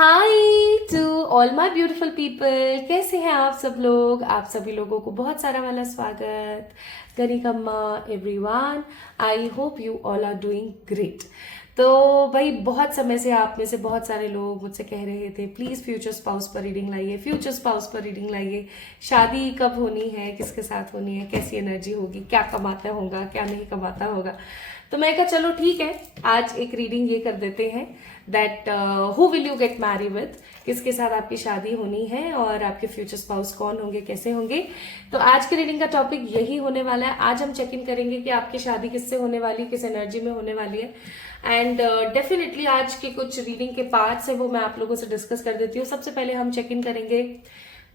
Hi to all my beautiful people, कैसे हैं आप सब लोग। आप सभी लोगों को बहुत सारा वाला स्वागत। गनिकम्मा everyone, I hope you all are doing great. तो भाई बहुत समय से आप में से बहुत सारे लोग मुझसे कह रहे थे प्लीज फ्यूचर स्पाउस पर रीडिंग लाइए, फ्यूचर स्पाउस पर रीडिंग लाइए। शादी कब होनी है, किसके साथ होनी है, कैसी एनर्जी होगी, क्या कमाता होगा, क्या नहीं कमाता होगा। तो मैं कहा चलो ठीक है, आज एक रीडिंग ये कर देते हैं that who will you get Mary with, किसके साथ आपकी शादी होनी है और आपके फ्यूचर स्पाउस कौन होंगे, कैसे होंगे। तो आज के रीडिंग का टॉपिक यही होने वाला है। आज हम चेक इन करेंगे कि आपकी शादी किससे होने वाली है, किस एनर्जी में होने वाली है। एंड डेफिनेटली आज के कुछ रीडिंग के पार्ट्स है वो मैं आप लोगों से डिस्कस कर देती हूँ। सबसे पहले हम चेक इन करेंगे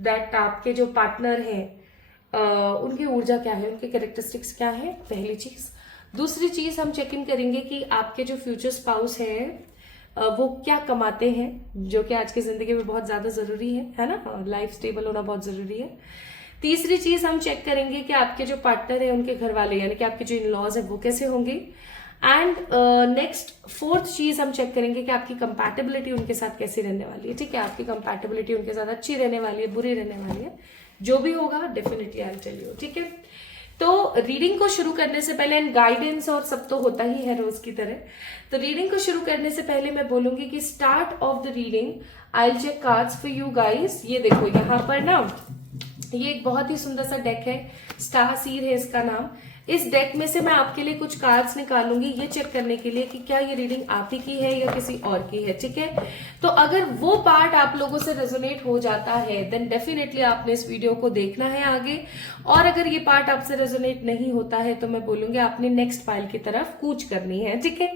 दैट आपके जो पार्टनर हैं उनकी ऊर्जा क्या है, उनके कैरेक्टरिस्टिक्स क्या है, पहली चीज। दूसरी चीज हम चेक इन करेंगे कि आपके जो फ्यूचर स्पाउस है वो क्या कमाते हैं, जो कि आज की जिंदगी में बहुत ज्यादा जरूरी है ना, लाइफ स्टेबल होना बहुत जरूरी है। तीसरी चीज हम चेक करेंगे कि आपके जो पार्टनर है उनके घर वाले यानी कि आपके जो इन लॉज है वो कैसे होंगे। एंड नेक्स्ट फोर्थ चीज हम चेक करेंगे कि आपकी कंपैटिबिलिटी उनके साथ कैसी रहने वाली है। ठीक है, आपकी कंपैटिबिलिटी उनके साथ अच्छी रहने वाली है, बुरी रहने वाली है, जो भी होगा डेफिनेटली आई टेल यू। ठीक है, तो रीडिंग को शुरू करने से पहले, एंड गाइडेंस और सब तो होता ही है रोज की तरह, तो रीडिंग को शुरू करने से पहले मैं बोलूंगी कि start of the reading I will check cards for you guys. ये देखो यहाँ पर ना, ये एक बहुत ही सुंदर सा डेक है, स्टार सीड है इसका नाम। इस डेक में से मैं आपके लिए कुछ कार्ड्स निकालूंगी ये चेक करने के लिए कि क्या ये रीडिंग आप ही की है या किसी और की है। ठीक है, तो अगर वो पार्ट आप लोगों से रेजोनेट हो जाता है देन डेफिनेटली आपने इस वीडियो को देखना है आगे। और अगर ये पार्ट आपसे रेजोनेट नहीं होता है तो मैं बोलूंगी आपने नेक्स्ट फाइल की तरफ कूच करनी है। ठीक है,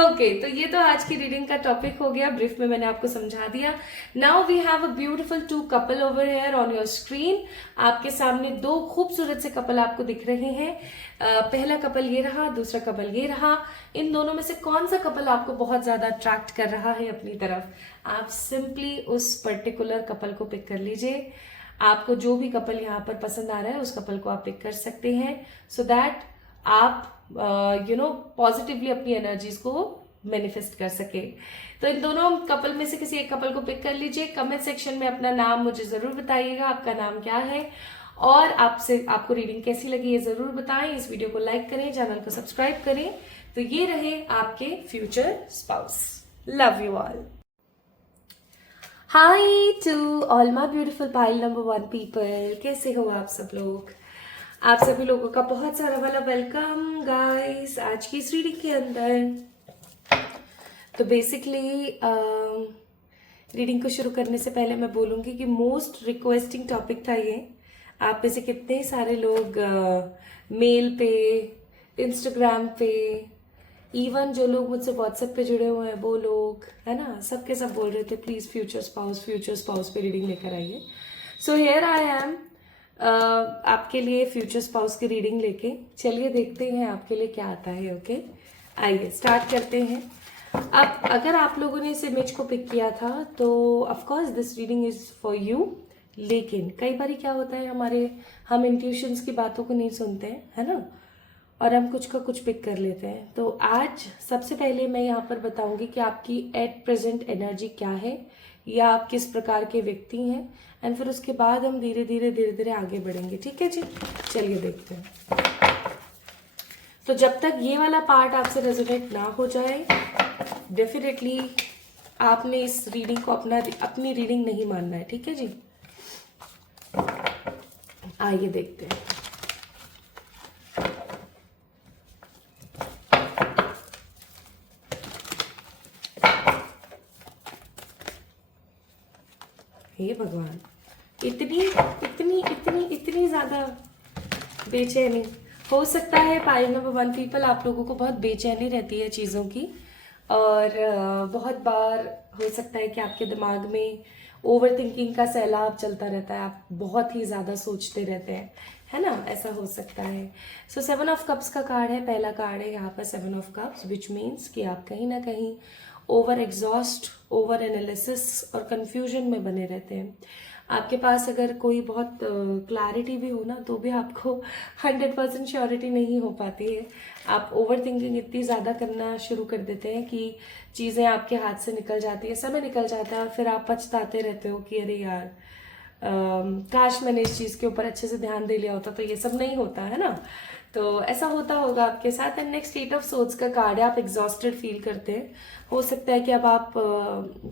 ओके, तो ये तो आज की रीडिंग का टॉपिक हो गया, ब्रीफ में मैंने आपको समझा दिया। Now we have a beautiful two couple over here on your screen. आपके सामने दो खूबसूरत से कपल आपको दिख रहे हैं। पहला कपल ये रहा, दूसरा कपल ये रहा। इन दोनों में से कौन सा कपल आपको बहुत ज्यादा अट्रैक्ट कर रहा है अपनी तरफ, आप सिंपली उस पर्टिकुलर कपल को पिक कर लीजिए। आपको जो भी कपल यहाँ पर पसंद आ रहा है उस कपल को आप पिक कर सकते हैं, सो दैट आप पॉजिटिवली अपनी एनर्जीज को मैनिफेस्ट कर सके। तो इन दोनों कपल में से किसी एक कपल को पिक कर लीजिए। कमेंट सेक्शन में अपना नाम मुझे जरूर बताइएगा, आपका नाम क्या है और आपको रीडिंग कैसी लगी ये जरूर बताएं। इस वीडियो को लाइक करें, चैनल को सब्सक्राइब करें। तो ये रहे आपके future spouse. Love you all. Hi to all my beautiful pile number 1 people, कैसे हो आप सब लोग। आप सभी लोगों का बहुत सारा वाला वेलकम गाइस आज की इस रीडिंग के अंदर। तो बेसिकली रीडिंग को शुरू करने से पहले मैं बोलूंगी कि मोस्ट रिक्वेस्टिंग टॉपिक था ये। आप में से कितने सारे लोग मेल पे, इंस्टाग्राम पे, इवन जो लोग मुझसे व्हाट्सएप पे जुड़े हुए हैं वो लोग, है ना, सबके सब बोल रहे थे प्लीज फ्यूचर स्पाउस पे रीडिंग लेकर आइए। सो हियर आई एम आपके लिए फ्यूचर स्पाउस की रीडिंग लेके। चलिए देखते हैं आपके लिए क्या आता है। ओके, आइए स्टार्ट करते हैं। अब अगर आप लोगों ने इस इमेज को पिक किया था तो of course this reading is for you. लेकिन कई बार क्या होता है, हम इंट्यूशंस की बातों को नहीं सुनते हैं, है ना, और हम कुछ का कुछ पिक कर लेते हैं। तो आज सबसे पहले मैं यहाँ पर बताऊंगी कि आपकी एट प्रेजेंट एनर्जी क्या है या आप किस प्रकार के व्यक्ति हैं, एंड फिर उसके बाद हम धीरे धीरे आगे बढ़ेंगे। ठीक है जी, चलिए देखते हैं। तो जब तक ये वाला पार्ट आपसे रेजोनेट ना हो जाए डेफिनेटली आपने इस रीडिंग को अपनी रीडिंग नहीं मानना है। ठीक है जी, आइए देखते हैं। हे भगवान, इतनी इतनी इतनी इतनी ज्यादा बेचैनी। हो सकता है पाइल नंबर 1 पीपल आप लोगों को बहुत बेचैनी रहती है चीज़ों की, और बहुत बार हो सकता है कि आपके दिमाग में ओवर थिंकिंग का सैलाब चलता रहता है, आप बहुत ही ज़्यादा सोचते रहते हैं, है ना, ऐसा हो सकता है। सो 7 ऑफ कप्स का कार्ड है, पहला कार्ड है यहाँ पर 7 ऑफ कप्स, विच मीन्स कि आप कहीं ना कहीं ओवर एग्जॉस्ट, ओवर एनालिसिस और कंफ्यूजन में बने रहते हैं। आपके पास अगर कोई बहुत क्लैरिटी भी हो ना, तो भी आपको 100% श्योरिटी नहीं हो पाती है। आप ओवर थिंकिंग इतनी ज़्यादा करना शुरू कर देते हैं कि चीज़ें आपके हाथ से निकल जाती है, समय निकल जाता है, और फिर आप पछताते रहते हो कि अरे यार काश मैंने इस चीज़ के ऊपर अच्छे से ध्यान दे लिया होता तो ये सब नहीं होता, है ना। तो ऐसा होता होगा आपके साथ। एंड नेक्स्ट 8 ऑफ सोर्ड्स का कार्ड है, आप एग्जॉस्टेड फील करते हैं। हो सकता है कि अब आप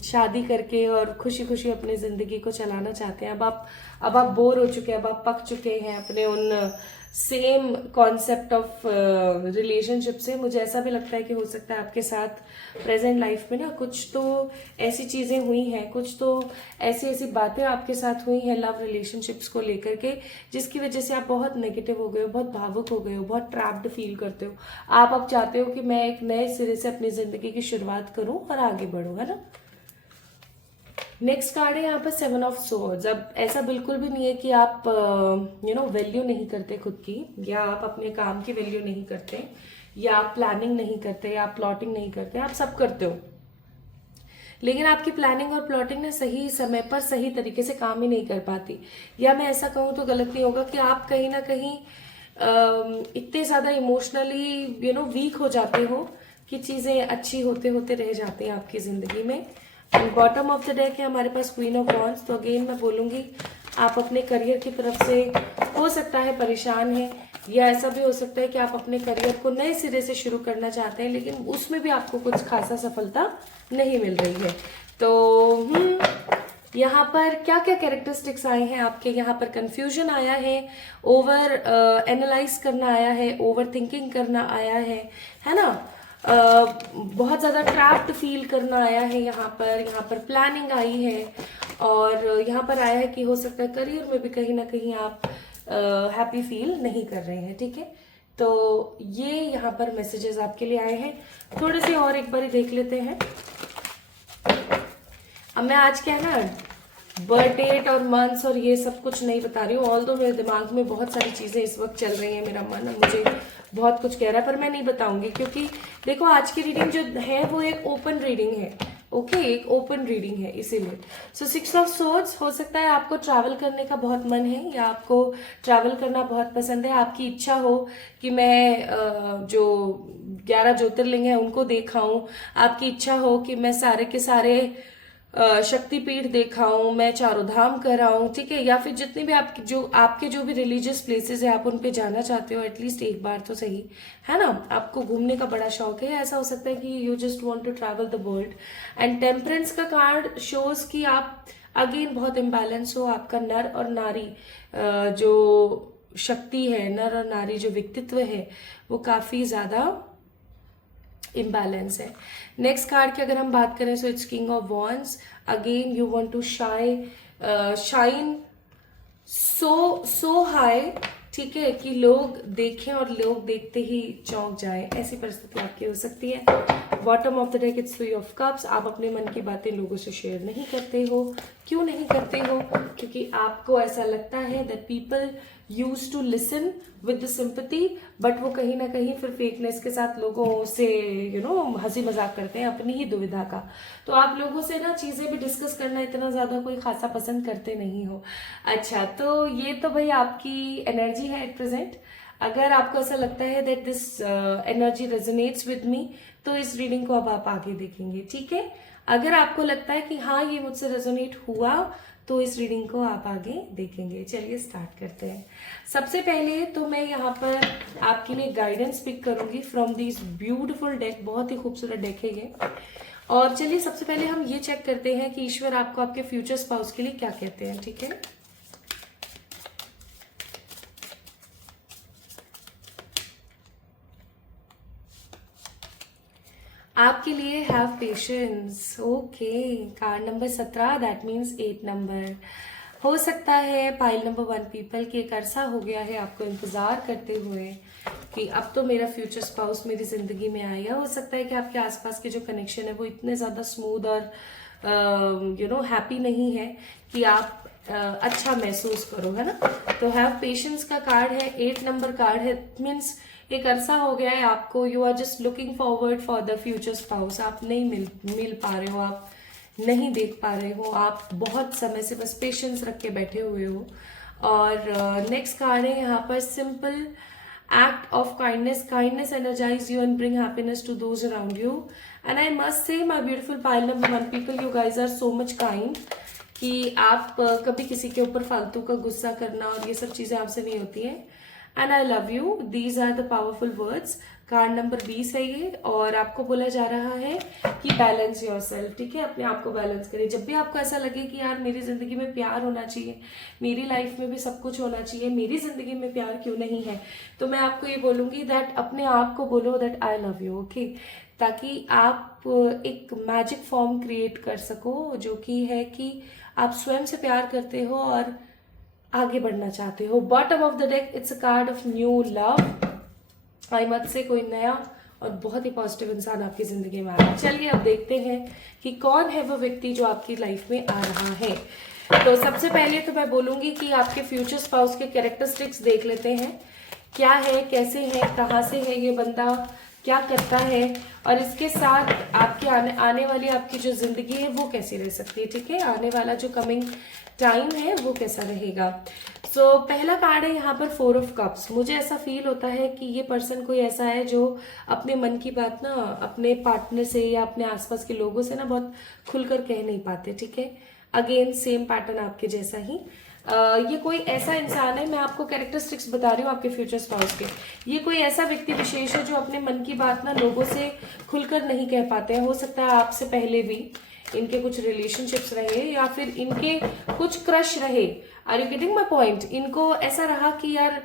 शादी करके और खुशी खुशी अपनी ज़िंदगी को चलाना चाहते हैं। अब आप बोर हो चुके हैं, अब आप पक चुके हैं अपने उन सेम कॉन्सेप्ट ऑफ रिलेशनशिप से। मुझे ऐसा भी लगता है कि हो सकता है आपके साथ प्रेजेंट लाइफ में ना कुछ तो ऐसी चीज़ें हुई हैं, कुछ तो ऐसी ऐसी बातें आपके साथ हुई हैं लव रिलेशनशिप्स को लेकर के, जिसकी वजह से आप बहुत नेगेटिव हो गए हो, बहुत भावुक हो गए हो, बहुत ट्रैप्ड फील करते हो। आप अब चाहते हो कि मैं एक नए सिरे से अपनी ज़िंदगी की शुरुआत करूं और आगे बढ़ूं, है ना। नेक्स्ट कार्ड है यहाँ पर 7 ऑफ सोर्ड्स। अब ऐसा बिल्कुल भी नहीं है कि आप वैल्यू नहीं करते खुद की, या आप अपने काम की वैल्यू नहीं करते, या आप प्लानिंग नहीं करते, या आप प्लॉटिंग नहीं करते। आप सब करते हो, लेकिन आपकी प्लानिंग और प्लॉटिंग ना सही समय पर सही तरीके से काम ही नहीं कर पाती। या मैं ऐसा कहूँ तो गलत नहीं होगा कि आप कहीं ना कहीं इतने ज़्यादा इमोशनली वीक हो जाते हो कि चीज़ें अच्छी होते होते रह जाती हैं आपकी ज़िंदगी में। And bottom of the deck है हमारे पास क्वीन ऑफ वॉन्ड्स। तो अगेन मैं बोलूँगी आप अपने करियर की तरफ से हो सकता है परेशान हैं, या ऐसा भी हो सकता है कि आप अपने करियर को नए सिरे से शुरू करना चाहते हैं, लेकिन उसमें भी आपको कुछ खासा सफलता नहीं मिल रही है। तो यहाँ पर क्या क्या कैरेक्टरिस्टिक्स आए हैं आपके, यहाँ पर कंफ्यूजन आया है, ओवर एनालाइज करना आया है, ओवर थिंकिंग करना आया है ना। बहुत ज़्यादा ट्रैप्ड फील करना आया है यहाँ पर प्लानिंग आई है, और यहाँ पर आया है कि हो सकता है करियर में भी कहीं ना कहीं आप हैप्पी फील नहीं कर रहे हैं, ठीक है। तो ये यहाँ पर मैसेजेस आपके लिए आए हैं। थोड़े से और एक बार देख लेते हैं। अब मैं आज क्या है ना बर्थ डेट और मंथ्स और ये सब कुछ नहीं बता रही हूँ, ऑल दो मेरे दिमाग में बहुत सारी चीज़ें इस वक्त चल रही हैं, मेरा मन मुझे बहुत कुछ कह रहा है, पर मैं नहीं बताऊंगी, क्योंकि देखो आज की रीडिंग जो है वो एक ओपन रीडिंग है। ओके, एक ओपन रीडिंग है इसीलिए। सो 6 ऑफ सोर्ड्स, हो सकता है आपको ट्रैवल करने का बहुत मन है, या आपको ट्रैवल करना बहुत पसंद है। आपकी इच्छा हो कि मैं जो 11 ज्योतिर्लिंग है उनको देखाऊं, आपकी इच्छा हो कि मैं सारे के सारे शक्तिपीठ देखाऊं, मैं चारों धाम कराऊं, ठीक है। या फिर जितने भी आपके जो भी रिलीजियस प्लेसेस है आप उन पे जाना चाहते हो एटलीस्ट एक बार तो सही, है ना। आपको घूमने का बड़ा शौक है, ऐसा हो सकता है कि you just want to travel the world. And temperance का कार्ड शोज कि आप अगेन बहुत इम्बैलेंस हो, आपका नर और नारी जो शक्ति है, नर और नारी जो व्यक्तित्व है वो काफी ज्यादा इम्बैलेंस है। नेक्स्ट कार्ड की अगर हम बात करें so it's king of wands. Again you want to shine so high, ठीक है, कि लोग देखें और लोग देखते ही चौंक जाए, ऐसी परिस्थिति आपकी हो सकती है। Bottom of the deck it's 3 of cups. आप अपने मन की बातें लोगों से शेयर नहीं करते हो। क्यों नहीं करते हो? क्योंकि आपको ऐसा लगता है that people use to listen with the sympathy, but वो कहीं ना कहीं फिर फेकनेस के साथ लोगों से हंसी मजाक करते हैं अपनी ही दुविधा का। तो आप लोगों से ना चीजें भी डिस्कस करना इतना ज्यादा कोई खासा पसंद करते नहीं हो। अच्छा, तो ये तो भाई आपकी एनर्जी है एट प्रेजेंट। अगर आपको ऐसा लगता है that this energy resonates with me, तो इस रीडिंग को अब आप आगे देखेंगे, ठीक है। अगर आपको लगता है कि हाँ ये मुझसे रेजोनेट हुआ, तो इस रीडिंग को आप आगे देखेंगे। चलिए स्टार्ट करते हैं। सबसे पहले तो मैं यहाँ पर आपके लिए गाइडेंस पिक करूंगी फ्रॉम दिस ब्यूटीफुल डेक। बहुत ही खूबसूरत डेक है ये। और चलिए सबसे पहले हम ये चेक करते हैं कि ईश्वर आपको आपके फ्यूचर स्पाउस के लिए क्या कहते हैं, ठीक है। आपके लिए have patience. Okay, card number 17, that means 8 number. हो सकता है पाइल नंबर 1 पीपल की एक अरसा हो गया है आपको इंतजार करते हुए कि अब तो मेरा फ्यूचर स्पाउस मेरी जिंदगी में आए। या हो सकता है कि आपके आसपास के जो कनेक्शन है वो इतने ज्यादा स्मूथ और हैप्पी नहीं है कि आप अच्छा महसूस करो, है ना। तो हैव पेशेंस का कार्ड है, 8 नंबर कार्ड है। मीन्स एक अरसा हो गया है आपको, you are just looking forward for the future spouse. आप नहीं मिल पा रहे हो, आप नहीं देख पा रहे हो, आप बहुत समय से बस पेशेंस रख के बैठे हुए हो। और नेक्स्ट कार्ड है यहाँ पर simple act of kindness energize you and bring happiness to those around you. And I must say my beautiful pile number 1 people, you guys are so much kind कि आप कभी किसी के ऊपर फालतू का गुस्सा करना और ये सब चीजें आपसे नहीं होती है। And I love you, these are the powerful words. Card number 20 है ये, और आपको बोला जा रहा है कि बैलेंस योरसेल्फ, ठीक है, अपने आप को बैलेंस करिए। जब भी आपको ऐसा लगे कि यार मेरी जिंदगी में प्यार होना चाहिए, मेरी लाइफ में भी सब कुछ होना चाहिए, मेरी जिंदगी में प्यार क्यों नहीं है, तो मैं आपको ये बोलूंगी दैट अपने आप को बोलो that I love you, okay, ताकि आप एक मैजिक फॉर्म क्रिएट कर सको, जो कि है कि आप स्वयं से प्यार करते हो और आगे बढ़ना चाहते हो। Bottom of the deck it's a card of new love. आई मत से कोई नया और बहुत ही पॉजिटिव इंसान आपकी जिंदगी में आ रहा है। चलिए अब देखते हैं कि कौन है वो व्यक्ति जो आपकी लाइफ में आ रहा है। तो सबसे पहले तो मैं बोलूंगी कि आपके फ्यूचर स्पाउस के कैरेक्टरिस्टिक्स देख लेते हैं, क्या है, कैसे है, कहाँ से है ये बंदा, क्या करता है, और इसके साथ आपकी आने वाली आपकी जो जिंदगी है वो कैसी रह सकती है, ठीक है, आने वाला जो कमिंग टाइम है वो कैसा रहेगा। सो पहला कार्ड है यहाँ पर 4 ऑफ कप्स। मुझे ऐसा फील होता है कि ये पर्सन कोई ऐसा है जो अपने मन की बात ना अपने पार्टनर से या अपने आसपास के लोगों से ना बहुत खुलकर कह नहीं पाते, ठीक है। अगेन सेम पैटर्न आपके जैसा ही। ये कोई ऐसा इंसान है, मैं आपको कैरेक्टरिस्टिक्स बता रही हूँ आपके फ्यूचर स्पाउस के। ये कोई ऐसा व्यक्ति विशेष है जो अपने मन की बात ना लोगों से खुलकर नहीं कह पाते हैं। हो सकता है आपसे पहले भी इनके कुछ रिलेशनशिप्स रहे या फिर इनके कुछ क्रश रहे। Are you getting my point? इनको ऐसा रहा कि यार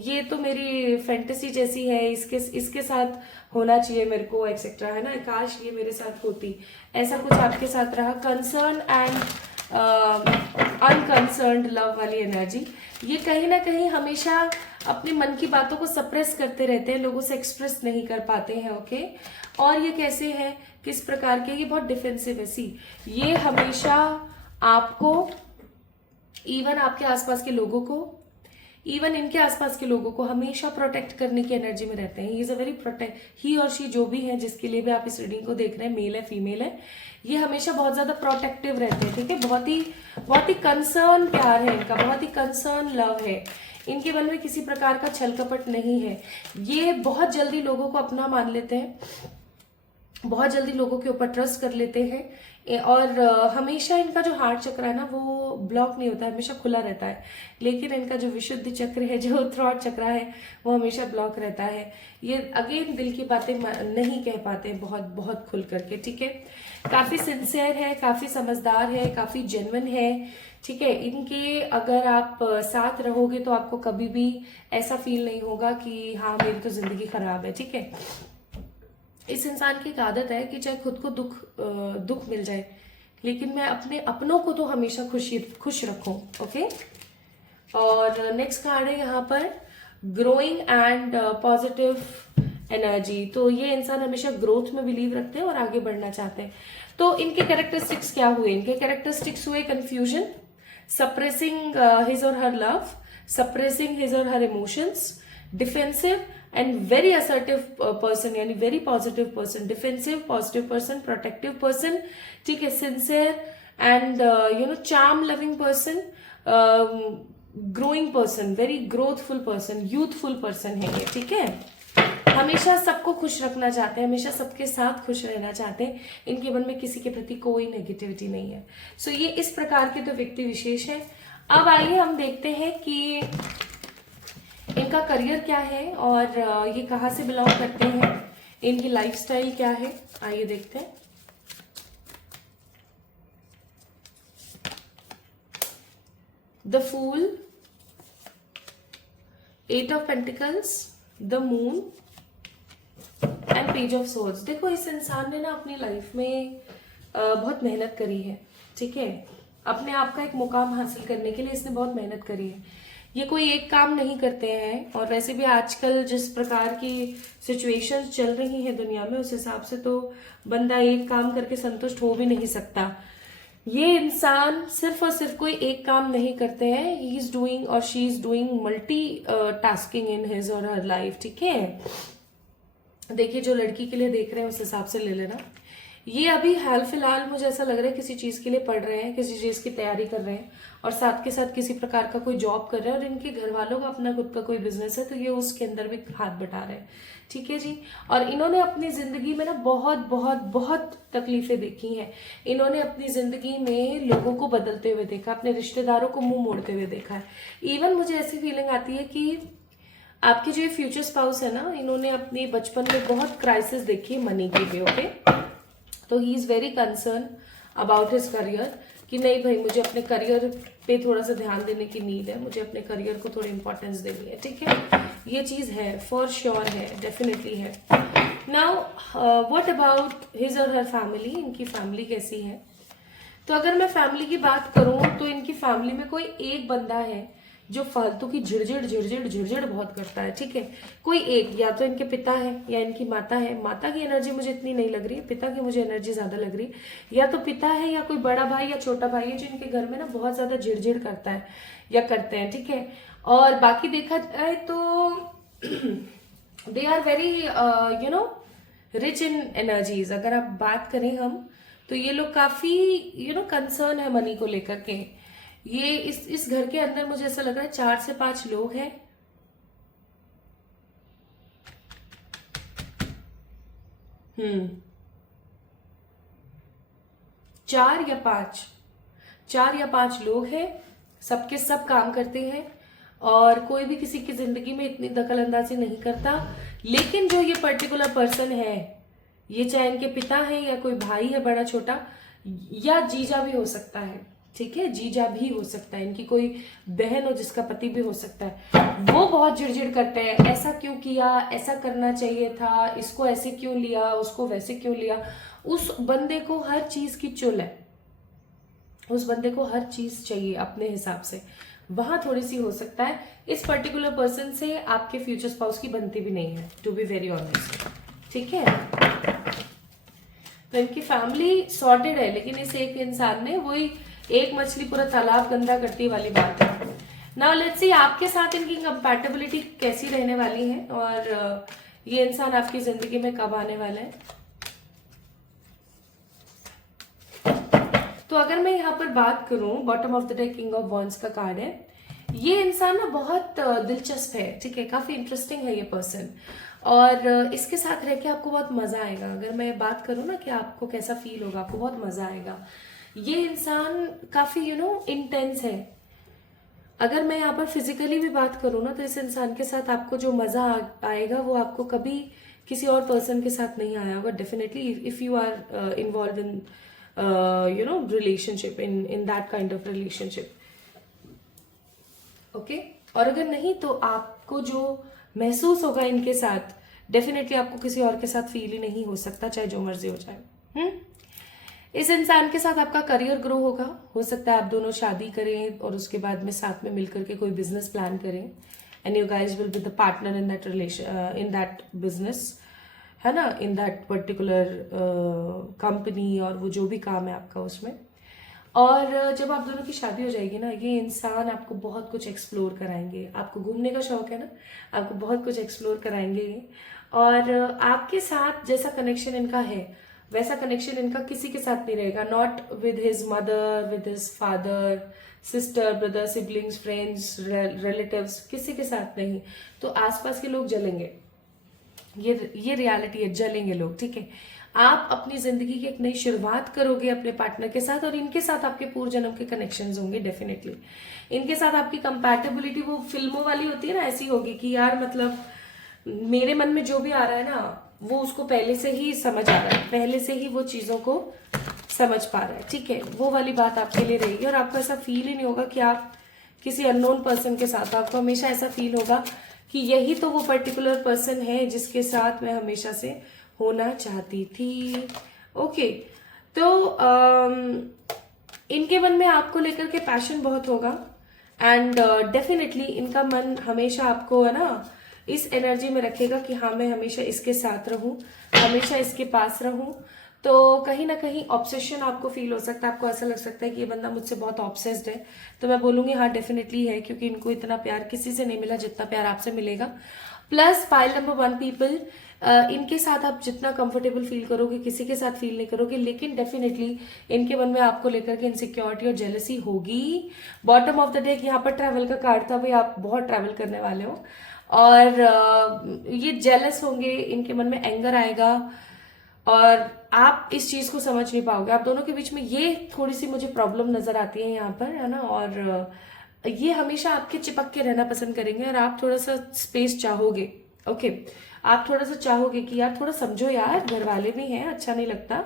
ये तो मेरी फैंटेसी जैसी है, इसके साथ होना चाहिए मेरे को एक्सेट्रा, है ना, काश ये मेरे साथ होती, ऐसा कुछ आपके साथ रहा। कंसर्न एंड अनकंसर्न्ड लव वाली एनर्जी। ये कहीं ना कहीं हमेशा अपने मन की बातों को सप्रेस करते रहते हैं, लोगों से एक्सप्रेस नहीं कर पाते हैं, ओके। और ये कैसे हैं, किस प्रकार के, ये बहुत डिफेंसिव है। सी, ये हमेशा आपको, इवन आपके आसपास के लोगों को, इवन इनके आसपास के लोगों को हमेशा प्रोटेक्ट करने की एनर्जी में रहते हैं। He is a very protect, he और शी जो भी है, जिसके लिए भी आप इस रीडिंग को देख रहे हैं, मेल है फीमेल है, ये हमेशा बहुत ज्यादा प्रोटेक्टिव रहते हैं, ठीक है। बहुत ही कंसर्न प्यार है इनका, बहुत ही कंसर्न लव है इनके मन में, किसी प्रकार का छल कपट नहीं है। ये बहुत जल्दी लोगों को अपना मान लेते हैं, बहुत जल्दी लोगों के ऊपर ट्रस्ट कर लेते हैं, और हमेशा इनका जो हार्ट चक्र है ना वो ब्लॉक नहीं होता है, हमेशा खुला रहता है। लेकिन इनका जो विशुद्ध चक्र है, जो थ्रॉट चक्र है, वो हमेशा ब्लॉक रहता है। ये अगेन दिल की बातें नहीं कह पाते बहुत बहुत खुल करके, ठीक है। काफी सिंसियर है, काफी समझदार है, काफी जेन्युइन है, ठीक है। इनके अगर आप साथ रहोगे तो आपको कभी भी ऐसा फील नहीं होगा कि हाँ मेरी तो जिंदगी खराब है, ठीक है। इस इंसान की एक आदत है कि चाहे खुद को दुख मिल जाए, लेकिन मैं अपने अपनों को तो हमेशा खुश रखूं, ओके। और नेक्स्ट कार्ड है यहाँ पर ग्रोइंग एंड पॉजिटिव एनर्जी। तो ये इंसान हमेशा ग्रोथ में बिलीव रखते हैं और आगे बढ़ना चाहते हैं। तो इनके कैरेक्टरिस्टिक्स क्या हुए? इनके कैरेक्टरिस्टिक्स हुए कंफ्यूजन, सप्रेसिंग हिज और हर लव, सप्रेसिंग हिज और her emotions, defensive and very assertive person, यानी very positive person, defensive positive person, protective person, ठीक है, sincere and charm loving person, growing person, very growthful person, youthful person है ये, ठीक है। हमेशा सबको खुश रखना चाहते हैं, हमेशा सबके साथ खुश रहना चाहते हैं, इनके मन में किसी के प्रति कोई नेगेटिविटी नहीं है। सो ये इस प्रकार के तो व्यक्ति विशेष है। अब आइए हम देखते हैं कि इनका करियर क्या है और ये कहाँ से बिलोंग करते हैं, इनकी लाइफस्टाइल क्या है, आइए देखते हैं। The fool, 8 of pentacles, the moon and page of swords. देखो इस इंसान ने ना अपनी लाइफ में बहुत मेहनत करी है, ठीक है। अपने आप का एक मुकाम हासिल करने के लिए इसने बहुत मेहनत करी है। ये कोई एक काम नहीं करते हैं, और वैसे भी आजकल जिस प्रकार की सिचुएशंस चल रही हैं दुनिया में, उस हिसाब से तो बंदा एक काम करके संतुष्ट हो भी नहीं सकता। ये इंसान सिर्फ और सिर्फ कोई एक काम नहीं करते हैं, ही इज डूइंग और she is doing multi tasking in his और हर लाइफ, ठीक है। देखिए जो लड़की के लिए देख रहे हैं उस हिसाब से ले लेना। ये अभी हाल फिलहाल मुझे ऐसा लग रहा है किसी चीज के लिए पढ़ रहे हैं, किसी चीज की तैयारी कर रहे हैं और साथ के साथ किसी प्रकार का कोई जॉब कर रहे हैं और इनके घर वालों का अपना खुद का कोई बिजनेस है, तो ये उसके अंदर भी हाथ बटा रहे हैं। ठीक है जी। और इन्होंने अपनी जिंदगी में ना बहुत बहुत बहुत तकलीफें देखी हैं। इन्होंने अपनी जिंदगी में लोगों को बदलते हुए देखा, अपने रिश्तेदारों को मुंह मोड़ते हुए देखा है। इवन मुझे ऐसी फीलिंग आती है कि आपके जो फ्यूचर स्पाउस है ना, इन्होंने अपने बचपन में बहुत क्राइसिस देखी है मनी की भी। ओके, तो he is very concern about his career कि नहीं भाई, मुझे अपने करियर पे थोड़ा सा ध्यान देने की नीड है, मुझे अपने करियर को थोड़ी इंपॉर्टेंस देनी है। ठीक है, ये चीज है, फॉर श्योर है, डेफिनेटली है। नाउ व्हाट अबाउट हिज और हर फैमिली, इनकी फैमिली कैसी है? तो अगर मैं फैमिली की बात करूं तो इनकी फैमिली में कोई एक बंदा है जो फालतू की झिड़झिड़ झिड़झिड़ झिड़झिड़ बहुत करता है। ठीक है, कोई एक, या तो इनके पिता है या इनकी माता है। माता की एनर्जी मुझे इतनी नहीं लग रही है, पिता की मुझे एनर्जी ज्यादा लग रही है। या तो पिता है या कोई बड़ा भाई या छोटा भाई है जो इनके घर में ना बहुत ज्यादा झिड़झिड़ करता है या करते हैं। ठीक है, और बाकी देखा जाए तो they are very rich in energies. अगर आप बात करें हम, तो ये लोग काफी कंसर्न है मनी को लेकर के। ये इस घर के अंदर मुझे ऐसा लग रहा है 4 से 5 लोग हैं। हम्म, 4 या 5 लोग हैं, सबके सब काम करते हैं और कोई भी किसी की जिंदगी में इतनी दखल अंदाजी नहीं करता। लेकिन जो ये पर्टिकुलर पर्सन है, ये चाहे इनके पिता है या कोई भाई है बड़ा छोटा, या जीजा भी हो सकता है। ठीक है, जीजा भी हो सकता है, इनकी कोई बहन हो जिसका पति भी हो सकता है। वो बहुत चिड़चिड़ करते हैं, ऐसा क्यों किया, ऐसा करना चाहिए था, इसको ऐसे क्यों लिया, उसको वैसे क्यों लिया। उस बंदे को हर चीज की चुल है, उस बंदे को हर चीज चाहिए अपने हिसाब से। वहां थोड़ी सी हो सकता है इस पर्टिकुलर पर्सन से आपके फ्यूचर स्पाउस की बनती भी नहीं है, टू बी वेरी ऑनेस्ट। ठीक है, तो इनकी फैमिली सॉर्टेड है, लेकिन इस एक इंसान ने वही एक मछली पूरा तालाब गंदा करती वाली बात है। नाउ लेट्स सी आपके साथ इनकी कंपैटिबिलिटी कैसी रहने वाली है और ये इंसान आपकी जिंदगी में कब आने वाला है। तो अगर मैं यहाँ पर बात करूं, bottom of the deck king of wands का कार्ड है। ये इंसान ना बहुत दिलचस्प है। ठीक है, काफी इंटरेस्टिंग है ये पर्सन और इसके साथ रह के आपको बहुत मजा आएगा। अगर मैं बात करूं ना कि आपको कैसा फील होगा, आपको बहुत मजा आएगा। ये इंसान काफी इंटेंस है। अगर मैं यहाँ पर फिजिकली भी बात करूँ ना, तो इस इंसान के साथ आपको जो मजा आएगा वो आपको कभी किसी और पर्सन के साथ नहीं आया होगा। Definitely if you are involve in relationship, in that kind of relationship. Okay, और अगर नहीं तो आपको जो महसूस होगा इनके साथ, डेफिनेटली आपको किसी और के साथ फील ही नहीं हो सकता, चाहे जो मर्जी हो जाए। इस इंसान के साथ आपका करियर ग्रो होगा। हो सकता है आप दोनों शादी करें और उसके बाद में साथ में मिलकर के कोई बिजनेस प्लान करें and you guys will be the partner in that relation, in that business, है ना, इन दैट पर्टिकुलर कंपनी और वो जो भी काम है आपका उसमें। और जब आप दोनों की शादी हो जाएगी ना, ये इंसान आपको बहुत कुछ एक्सप्लोर कराएंगे। आपको घूमने का शौक है ना, आपको बहुत कुछ एक्सप्लोर कराएंगे ये। और आपके साथ जैसा कनेक्शन इनका है वैसा कनेक्शन इनका किसी के साथ नहीं रहेगा। Not with his mother, with his father, sister, brother, siblings, friends, relatives, किसी के साथ नहीं। तो आसपास के लोग जलेंगे, ये रियलिटी है, जलेंगे लोग। ठीक है, आप अपनी जिंदगी की एक नई शुरुआत करोगे अपने पार्टनर के साथ और इनके साथ आपके पूर्व जन्म के कनेक्शंस होंगे। डेफिनेटली इनके साथ आपकी कंपैटिबिलिटी वो फिल्मों वाली होती है ना, ऐसी होगी कि यार मतलब मेरे मन में जो भी आ रहा है ना, वो उसको पहले से ही समझ आ रहा है, पहले से ही वो चीजों को समझ पा रहा है। ठीक है, वो वाली बात आपके लिए रहेगी और आपको ऐसा फील ही नहीं होगा कि आप किसी अननोन पर्सन के साथ। आपको हमेशा ऐसा फील होगा कि यही तो वो पर्टिकुलर पर्सन है जिसके साथ मैं हमेशा से होना चाहती थी। ओके, तो इनके मन में आपको लेकर के पैशन बहुत होगा एंड डेफिनेटली इनका मन हमेशा आपको है ना इस एनर्जी में रखेगा कि हाँ मैं हमेशा इसके साथ रहूं, हमेशा इसके पास रहूं। तो कहीं ना कहीं ऑब्सेशन आपको फील हो सकता है, आपको ऐसा लग सकता है कि ये बंदा मुझसे बहुत ऑब्सेस्ड है। तो मैं बोलूंगी हाँ डेफिनेटली है, क्योंकि इनको इतना प्यार किसी से नहीं मिला जितना प्यार आपसे मिलेगा। प्लस पाइल नंबर 1 पीपल, इनके साथ आप जितना कंफर्टेबल फील करोगे किसी के साथ फील नहीं करोगे, लेकिन डेफिनेटली इनके मन में आपको लेकर के इनसिक्योरिटी और जेलसी होगी। बॉटम ऑफ द डे यहाँ पर ट्रैवल का कार्ड था, भाई आप बहुत ट्रैवल करने वाले हो और ये जेलस होंगे, इनके मन में एंगर आएगा और आप इस चीज को समझ नहीं पाओगे। आप दोनों के बीच में ये थोड़ी सी मुझे प्रॉब्लम नजर आती है यहाँ पर, है ना। और ये हमेशा आपके चिपक के रहना पसंद करेंगे और आप थोड़ा सा स्पेस चाहोगे। ओके, आप थोड़ा सा चाहोगे कि यार थोड़ा समझो यार, घर वाले भी हैं, अच्छा नहीं लगता।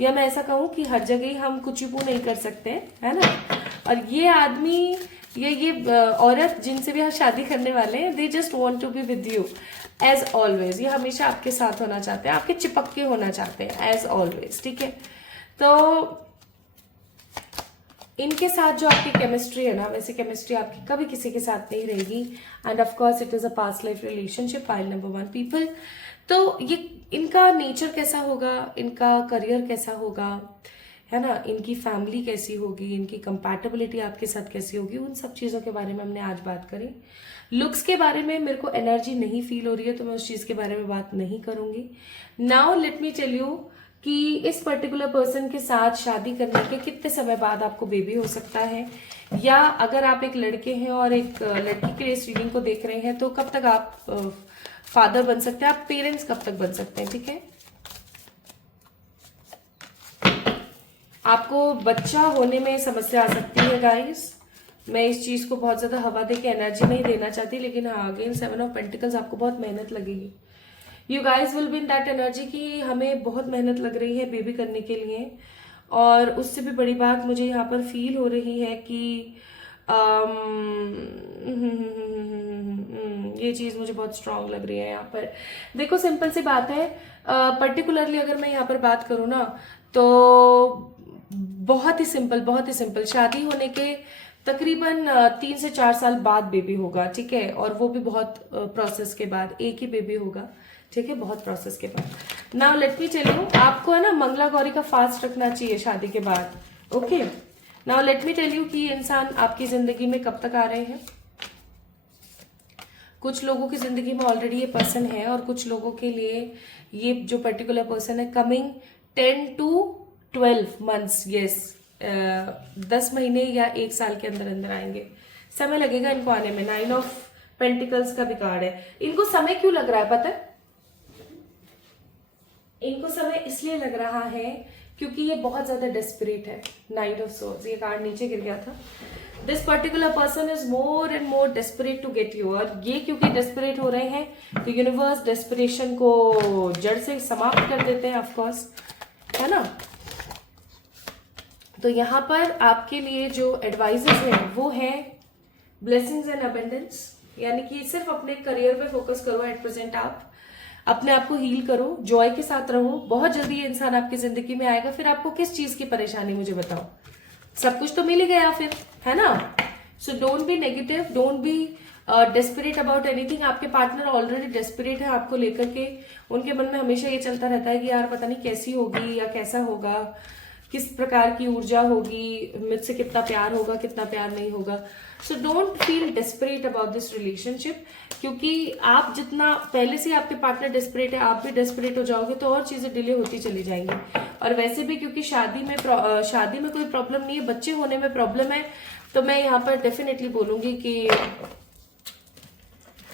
या मैं ऐसा कहूँ कि हर जगह ही हम कुछ भी नहीं कर सकते, है ना। और ये आदमी, ये औरत जिनसे भी आप शादी करने वाले हैं, they just want to be with you as always. ये हमेशा आपके साथ होना चाहते हैं, आपके चिपक के होना चाहते हैं एज ऑलवेज, ठीक है। तो इनके साथ जो आपकी केमिस्ट्री है ना, वैसे केमिस्ट्री आपकी कभी किसी के साथ नहीं रहेगी। End of course it is a past life relationship, pile number 1 people. तो ये इनका नेचर कैसा होगा, इनका करियर कैसा होगा, है ना, इनकी फैमिली कैसी होगी, इनकी कंपैटिबिलिटी आपके साथ कैसी होगी, उन सब चीज़ों के बारे में हमने आज बात करी। लुक्स के बारे में मेरे को एनर्जी नहीं फील हो रही है, तो मैं उस चीज़ के बारे में बात नहीं करूंगी। Now let me tell you कि इस पर्टिकुलर पर्सन के साथ शादी करने के कितने समय बाद आपको बेबी हो सकता है, या अगर आप एक लड़के हैं और एक लड़की के इस रीडिंग को देख रहे हैं तो कब तक आप फादर बन सकते हैं, आप पेरेंट्स कब तक बन सकते हैं, ठीक है। आपको बच्चा होने में समस्या आ सकती है गाइस। मैं इस चीज को बहुत ज्यादा हवा दे के एनर्जी नहीं देना चाहती, लेकिन हाँ, अगेन 7 ऑफ पेंटिकल्स, आपको बहुत मेहनत लगेगी। You guys will be in that energy कि हमें बहुत मेहनत लग रही है बेबी करने के लिए। और उससे भी बड़ी बात मुझे यहाँ पर फील हो रही है कि ये चीज मुझे बहुत स्ट्रांग लग रही है यहाँ पर। देखो सिंपल सी बात है, पर्टिकुलरली अगर मैं यहाँ पर बात करूँ ना, तो बहुत ही सिंपल, शादी होने के तकरीबन 3 से 4 साल बाद बेबी होगा, ठीक है। और वो भी बहुत प्रोसेस के बाद, एक ही बेबी होगा, ठीक है, बहुत प्रोसेस के बाद। Now let me tell you, आपको है ना मंगला गौरी का फास्ट रखना चाहिए शादी के बाद। Okay, now let me tell you कि ये इंसान आपकी जिंदगी में कब तक आ रहे हैं। कुछ लोगों की जिंदगी में ऑलरेडी ये पर्सन है और कुछ लोगों के लिए ये जो पर्टिकुलर पर्सन है कमिंग 10 to 12 months, यस, 10 महीने या 1 साल के अंदर अंदर आएंगे। समय लगेगा इनको आने में। 9 ऑफ पेंटिकल्स का भी कार्ड है। इनको समय क्यों लग रहा है पता है? इनको समय इसलिए लग रहा है क्योंकि ये बहुत ज्यादा डेस्परेट है। 9 ऑफ सोर्ड्स, ये कार्ड नीचे गिर गया था। This particular person is more and more desperate to get you. और ये क्योंकि डेस्परेट हो रहे हैं तो यूनिवर्स डेस्परेशन को जड़ से समाप्त कर देते हैं, ऑफकोर्स, है ना। तो यहाँ पर आपके लिए जो एडवाइजेस हैं वो है ब्लेसिंग्स एंड अबेंडेंस, यानी कि सिर्फ अपने करियर पे फोकस करो एट प्रेजेंट। आप अपने आप को हील करो, जॉय के साथ रहो। बहुत जल्दी ये इंसान आपकी जिंदगी में आएगा। फिर आपको किस चीज की परेशानी, मुझे बताओ। सब कुछ तो मिल ही गया फिर, है ना। So don't be negative, don't be desperate about anything. आपके पार्टनर ऑलरेडी डेस्परेट है आपको लेकर के। उनके मन में हमेशा ये चलता रहता है कि यार पता नहीं कैसी होगी या कैसा होगा, किस प्रकार की ऊर्जा होगी, मुझसे कितना प्यार होगा, कितना प्यार नहीं होगा। So don't feel desperate about this relationship, क्योंकि आप जितना पहले से आपके पार्टनर डेस्परेट है, आप भी डेस्परेट हो जाओगे तो और चीजें डिले होती चली जाएंगी। और वैसे भी क्योंकि शादी में कोई प्रॉब्लम नहीं है, बच्चे होने में प्रॉब्लम है, तो मैं यहाँ पर डेफिनेटली बोलूंगी कि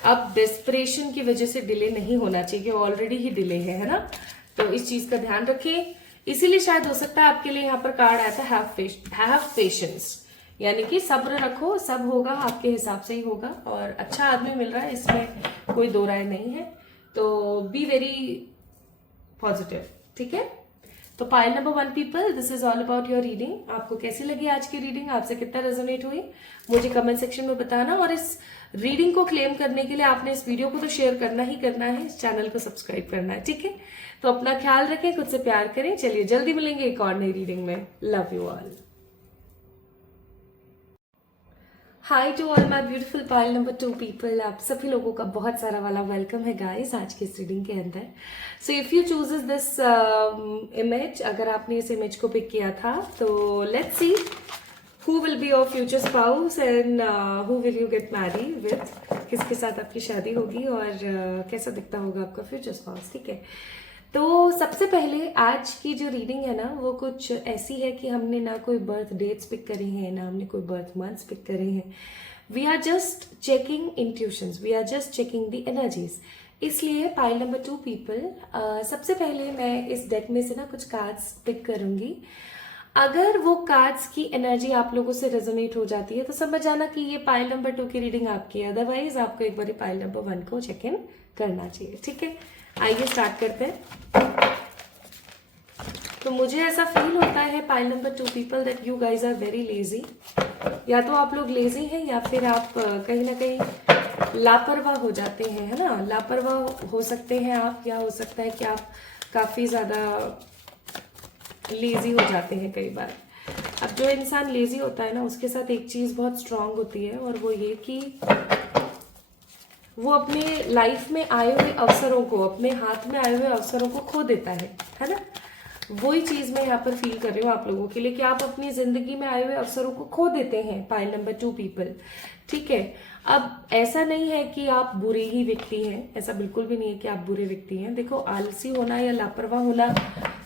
अब डेस्परेशन की वजह से डिले नहीं होना चाहिए, ऑलरेडी ही डिले है ना। तो इस चीज का ध्यान रखें। इसीलिए शायद हो सकता है आपके लिए यहाँ पर कार्ड आया था हैव पेशेंस, यानी कि सब्र रखो, सब होगा आपके हिसाब से ही होगा। और अच्छा आदमी मिल रहा है, इसमें कोई दो राय नहीं है। तो बी वेरी पॉजिटिव, ठीक है। तो pile number 1 people, this is all about your reading. आपको कैसी लगी आज की रीडिंग, आपसे कितना रेजोनेट हुई, मुझे कमेंट सेक्शन में बताना। और इस रीडिंग को क्लेम करने के लिए आपने इस वीडियो को तो शेयर करना ही करना है, इस चैनल को सब्सक्राइब करना है, ठीक है। तो अपना ख्याल रखें, खुद से प्यार करें। चलिए जल्दी मिलेंगे एक और नई रीडिंग में। Love you all. Hi to all my beautiful pile number 2 people. आप सभी लोगों का बहुत सारा वाला वेलकम है गाइस आज की इस रीडिंग के अंदर। So if you chooses this image, अगर आपने इस इमेज को पिक किया था, तो let's see who will be your future spouse and who will you get married with. किसके साथ आपकी शादी होगी और कैसा दिखता होगा आपका फ्यूचर स्पाउस, ठीक है। तो सबसे पहले आज की जो रीडिंग है ना वो कुछ ऐसी है कि हमने ना कोई बर्थ डेट्स पिक करे हैं, ना हमने कोई बर्थ मंथ्स पिक करे हैं। We are just checking intuitions, we are just checking the energies. इसलिए पाइल नंबर 2 पीपल, सबसे पहले मैं इस डेक में से ना कुछ कार्ड्स पिक करूंगी। अगर वो कार्ड्स की एनर्जी आप लोगों से रेजोनेट हो जाती है तो समझ जाना कि ये पाइल नंबर 2 की रीडिंग आपकी है, अदरवाइज आपको एक बार पाइल नंबर 1 को चेक इन करना चाहिए, ठीक है। आइए स्टार्ट करते हैं। तो मुझे ऐसा फील होता है pile number 2 people that you guys are very lazy. या तो आप लोग लेजी हैं या फिर आप कहीं ना कहीं लापरवाह हो जाते हैं, है ना। लापरवाह हो सकते हैं आप, या हो सकता है कि आप काफी ज्यादा लेजी हो जाते हैं कई बार। अब जो इंसान लेजी होता है ना उसके साथ एक चीज बहुत स्ट्रांग होती है और वो ये कि वो अपने लाइफ में आए हुए अवसरों को, अपने हाथ में आए हुए अवसरों को खो देता है ना। वही चीज मैं यहाँ पर फील कर रही हूँ आप लोगों के लिए कि आप अपनी जिंदगी में आए हुए अवसरों को खो देते हैं, पाइल नंबर 2 पीपल, ठीक है। अब ऐसा नहीं है कि आप बुरे ही व्यक्ति हैं, ऐसा बिल्कुल भी नहीं है कि आप बुरे व्यक्ति हैं। देखो, आलसी होना या लापरवाह होना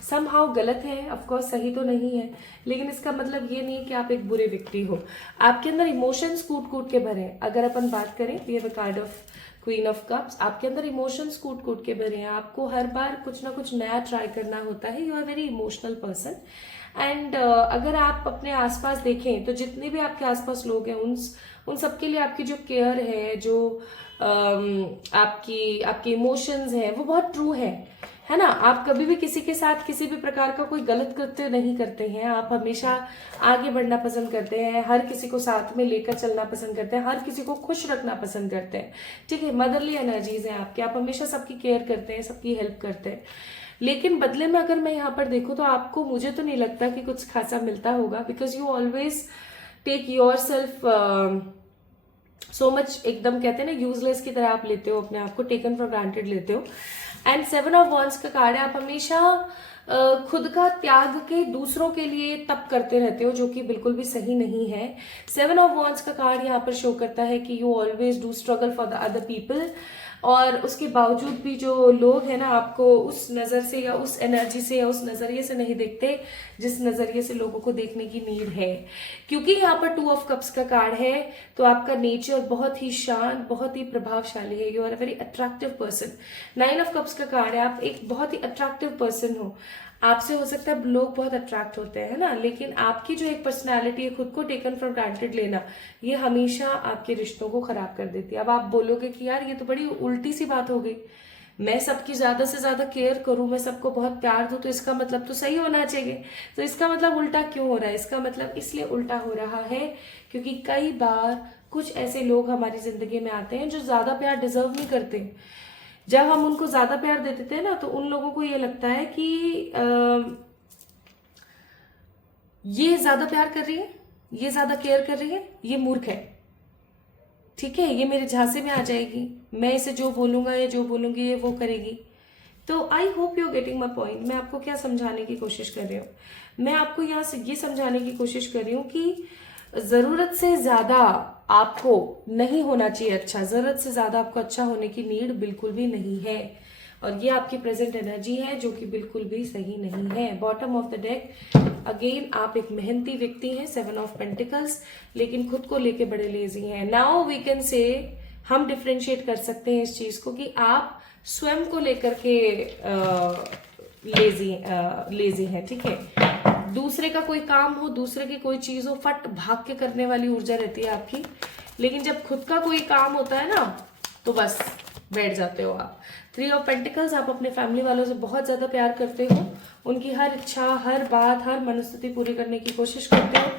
समहाउ गलत है, ऑफकोर्स सही तो नहीं है, लेकिन इसका मतलब ये नहीं है कि आप एक बुरे व्यक्ति हो। आपके अंदर इमोशंस कूट कूट के भरे हैं। अगर अपन बात करें, we have a card of queen of cups, आपके अंदर इमोशंस कूट कूट के भरे हैं। आपको हर बार कुछ ना कुछ नया ट्राई करना होता है। You are very emotional person and अगर आप अपने आसपास देखें तो जितने भी आपके आसपास लोग हैं उन सबके लिए आपकी जो केयर है, जो आपकी इमोशंस हैं वो बहुत ट्रू है ना। आप कभी भी किसी के साथ किसी भी प्रकार का कोई गलत कृत्य नहीं करते हैं। आप हमेशा आगे बढ़ना पसंद करते हैं, हर किसी को साथ में लेकर चलना पसंद करते हैं, हर किसी को खुश रखना पसंद करते हैं, ठीक है। मदरली एनर्जीज हैं आपके, आप हमेशा सबकी केयर करते हैं, सबकी हेल्प करते हैं। लेकिन बदले में अगर मैं यहाँ पर देखूँ तो आपको, मुझे तो नहीं लगता कि कुछ खासा मिलता होगा, because you always take yourself so much, एकदम कहते हैं ना यूजलेस की तरह आप लेते हो अपने आप को, टेकन फॉर ग्रांटेड लेते हो। एंड 7 ऑफ वॉन्ड्स का कार्ड है, आप हमेशा खुद का त्याग के दूसरों के लिए तप करते रहते हो, जो कि बिल्कुल भी सही नहीं है। 7 ऑफ वॉन्ड्स का कार्ड यहाँ पर शो करता है कि you always do struggle for the other people, और उसके बावजूद भी जो लोग हैं ना आपको उस नजर से या उस एनर्जी से या उस नजरिए से नहीं देखते जिस नजरिए से लोगों को देखने की नीड है। क्योंकि यहाँ पर 2 ऑफ कप्स का कार्ड है तो आपका नेचर बहुत ही शांत, बहुत ही प्रभावशाली है। You are a very attractive person. 9 of cups का कार्ड है, आप एक बहुत ही अट्रैक्टिव पर्सन हो। आपसे हो सकता है लोग बहुत अट्रैक्ट होते हैं ना, लेकिन आपकी जो एक पर्सनालिटी है, खुद को टेकन फॉर ग्रांटेड लेना, ये हमेशा आपके रिश्तों को खराब कर देती है। अब आप बोलोगे कि यार ये तो बड़ी उल्टी सी बात हो गई, मैं सबकी ज्यादा से ज्यादा केयर करूं, मैं सबको बहुत प्यार दूं, तो इसका मतलब तो सही होना चाहिए। तो इसका मतलब उल्टा क्यों हो रहा है? इसका मतलब इसलिए उल्टा हो रहा है क्योंकि कई बार कुछ ऐसे लोग हमारी जिंदगी में आते हैं जो ज्यादा प्यार डिजर्व नहीं करते। जब हम उनको ज्यादा प्यार दे देते हैं ना तो उन लोगों को ये लगता है कि ये ज्यादा प्यार कर रही है, ये ज्यादा केयर कर रही है, ये मूर्ख है, ठीक है, ये मेरे झांसे में आ जाएगी, मैं इसे जो बोलूंगा या जो बोलूंगी ये वो करेगी। तो आई hope you getting my point. मैं आपको क्या समझाने की कोशिश कर रही हूँ? मैं आपको यहाँ से ये समझाने की कोशिश कर रही हूँ कि जरूरत से ज्यादा आपको नहीं होना चाहिए अच्छा, जरूरत से ज्यादा आपको अच्छा होने की नीड बिल्कुल भी नहीं है, और ये आपकी प्रेजेंट एनर्जी है जो कि बिल्कुल भी सही नहीं है। Bottom of the deck again आप एक मेहनती व्यक्ति हैं, 7 ऑफ पेंटिकल्स, लेकिन खुद को लेके बड़े लेजी हैं। नाउ वी कैन से, हम डिफ्रेंशिएट कर सकते हैं इस चीज को कि आप स्वयं को लेकर के लेजी हैं, ठीक है। दूसरे का कोई काम हो, दूसरे की कोई चीज हो, फट भाग के करने वाली ऊर्जा रहती है आपकी, लेकिन जब खुद का कोई काम होता है ना तो बस बैठ जाते हो आप। 3 ऑफ पेंटिकल्स, आप अपने फैमिली वालों से बहुत ज्यादा प्यार करते हो, उनकी हर इच्छा, हर बात, हर मनोस्थिति पूरी करने की कोशिश करते हो,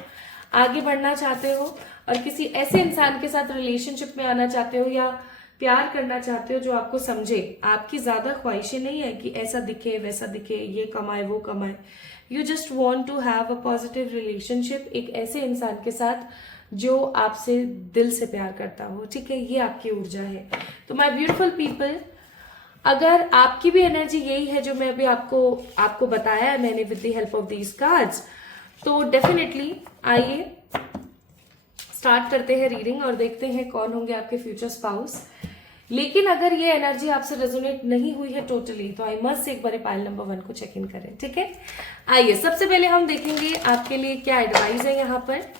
आगे बढ़ना चाहते हो और किसी ऐसे इंसान के साथ रिलेशनशिप में आना चाहते हो या प्यार करना चाहते हो जो आपको समझे। आपकी ज्यादा ख्वाहिशें नहीं है कि ऐसा दिखे वैसा दिखे, ये कमाए वो कमाए। You just want to have a positive relationship एक ऐसे इंसान के साथ जो आपसे दिल से प्यार करता हो, ठीक है। ये आपकी ऊर्जा है। तो माय ब्यूटीफुल पीपल, अगर आपकी भी एनर्जी यही है जो मैं अभी आपको बताया है मैंने with the help of these cards, तो डेफिनेटली आइए स्टार्ट करते हैं रीडिंग और देखते हैं कौन होंगे आपके फ्यूचर स्पाउस। लेकिन अगर ये एनर्जी आपसे रेजोनेट नहीं हुई है टोटली, तो आई मस्ट एक बार पाइल नंबर 1 को चेक इन करें, ठीक है। आइए सबसे पहले हम देखेंगे आपके लिए क्या एडवाइस है यहाँ पर।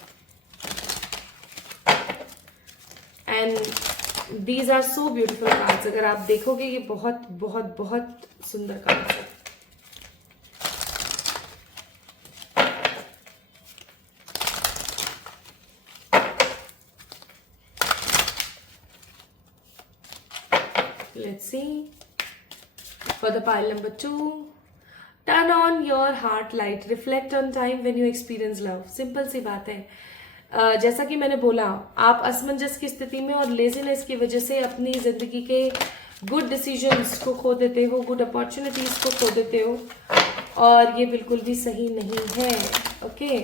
And these are so beautiful cards. अगर आप देखोगे ये बहुत बहुत बहुत सुंदर कार्ड्स है। Let's see. For the pile number 2, turn on your heart light. Reflect on time when you experience love. Simple सी बात है। जैसा कि मैंने बोला, आप असमंजस की स्थिति में और लेजीनेस की वजह से अपनी जिंदगी के गुड डिसीजंस को खो देते हो, गुड अपॉर्चुनिटीज को खो देते हो, और ये बिल्कुल भी सही नहीं है। ओके,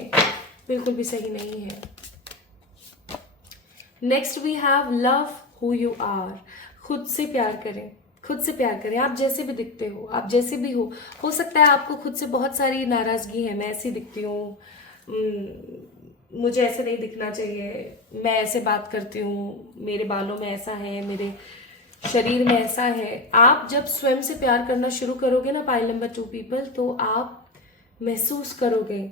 बिल्कुल भी सही नहीं है। Next we have love who you are. खुद से प्यार करें, खुद से प्यार करें। आप जैसे भी दिखते हो, आप जैसे भी हो सकता है आपको खुद से बहुत सारी नाराजगी है। मैं ऐसी दिखती हूँ, मुझे ऐसे नहीं दिखना चाहिए, मैं ऐसे बात करती हूँ, मेरे बालों में ऐसा है, मेरे शरीर में ऐसा है। आप जब स्वयं से प्यार करना शुरू करोगे ना पाइल नंबर 2 पीपल, तो आप महसूस करोगे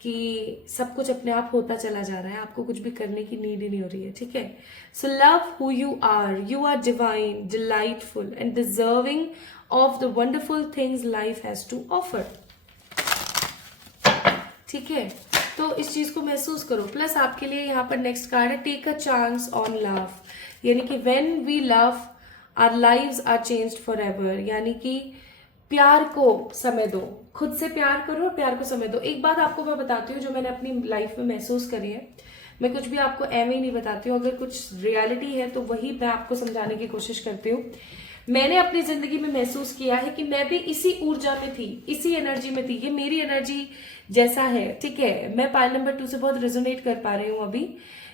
कि सब कुछ अपने आप होता चला जा रहा है, आपको कुछ भी करने की नीड ही नहीं हो रही है, ठीक है। So love who you are divine, delightful and deserving of the wonderful things life has to offer, ठीक है। तो इस चीज को महसूस करो। प्लस आपके लिए यहाँ पर नेक्स्ट कार्ड है take a chance on love, यानी कि when we love our lives are changed forever, यानी कि प्यार को समय दो, खुद से प्यार करो, प्यार को समय दो। एक बात आपको मैं बताती हूँ जो मैंने अपनी लाइफ में महसूस करी है। मैं कुछ भी आपको एवं ही नहीं बताती हूँ, अगर कुछ रियलिटी है तो वही मैं आपको समझाने की कोशिश करती हूँ। मैंने अपनी जिंदगी में महसूस किया है कि मैं भी इसी ऊर्जा में थी, इसी एनर्जी में थी। ये मेरी एनर्जी जैसा है, ठीक है। मैं पाइल नंबर 2 से बहुत रेजोनेट कर पा रही हूँ अभी।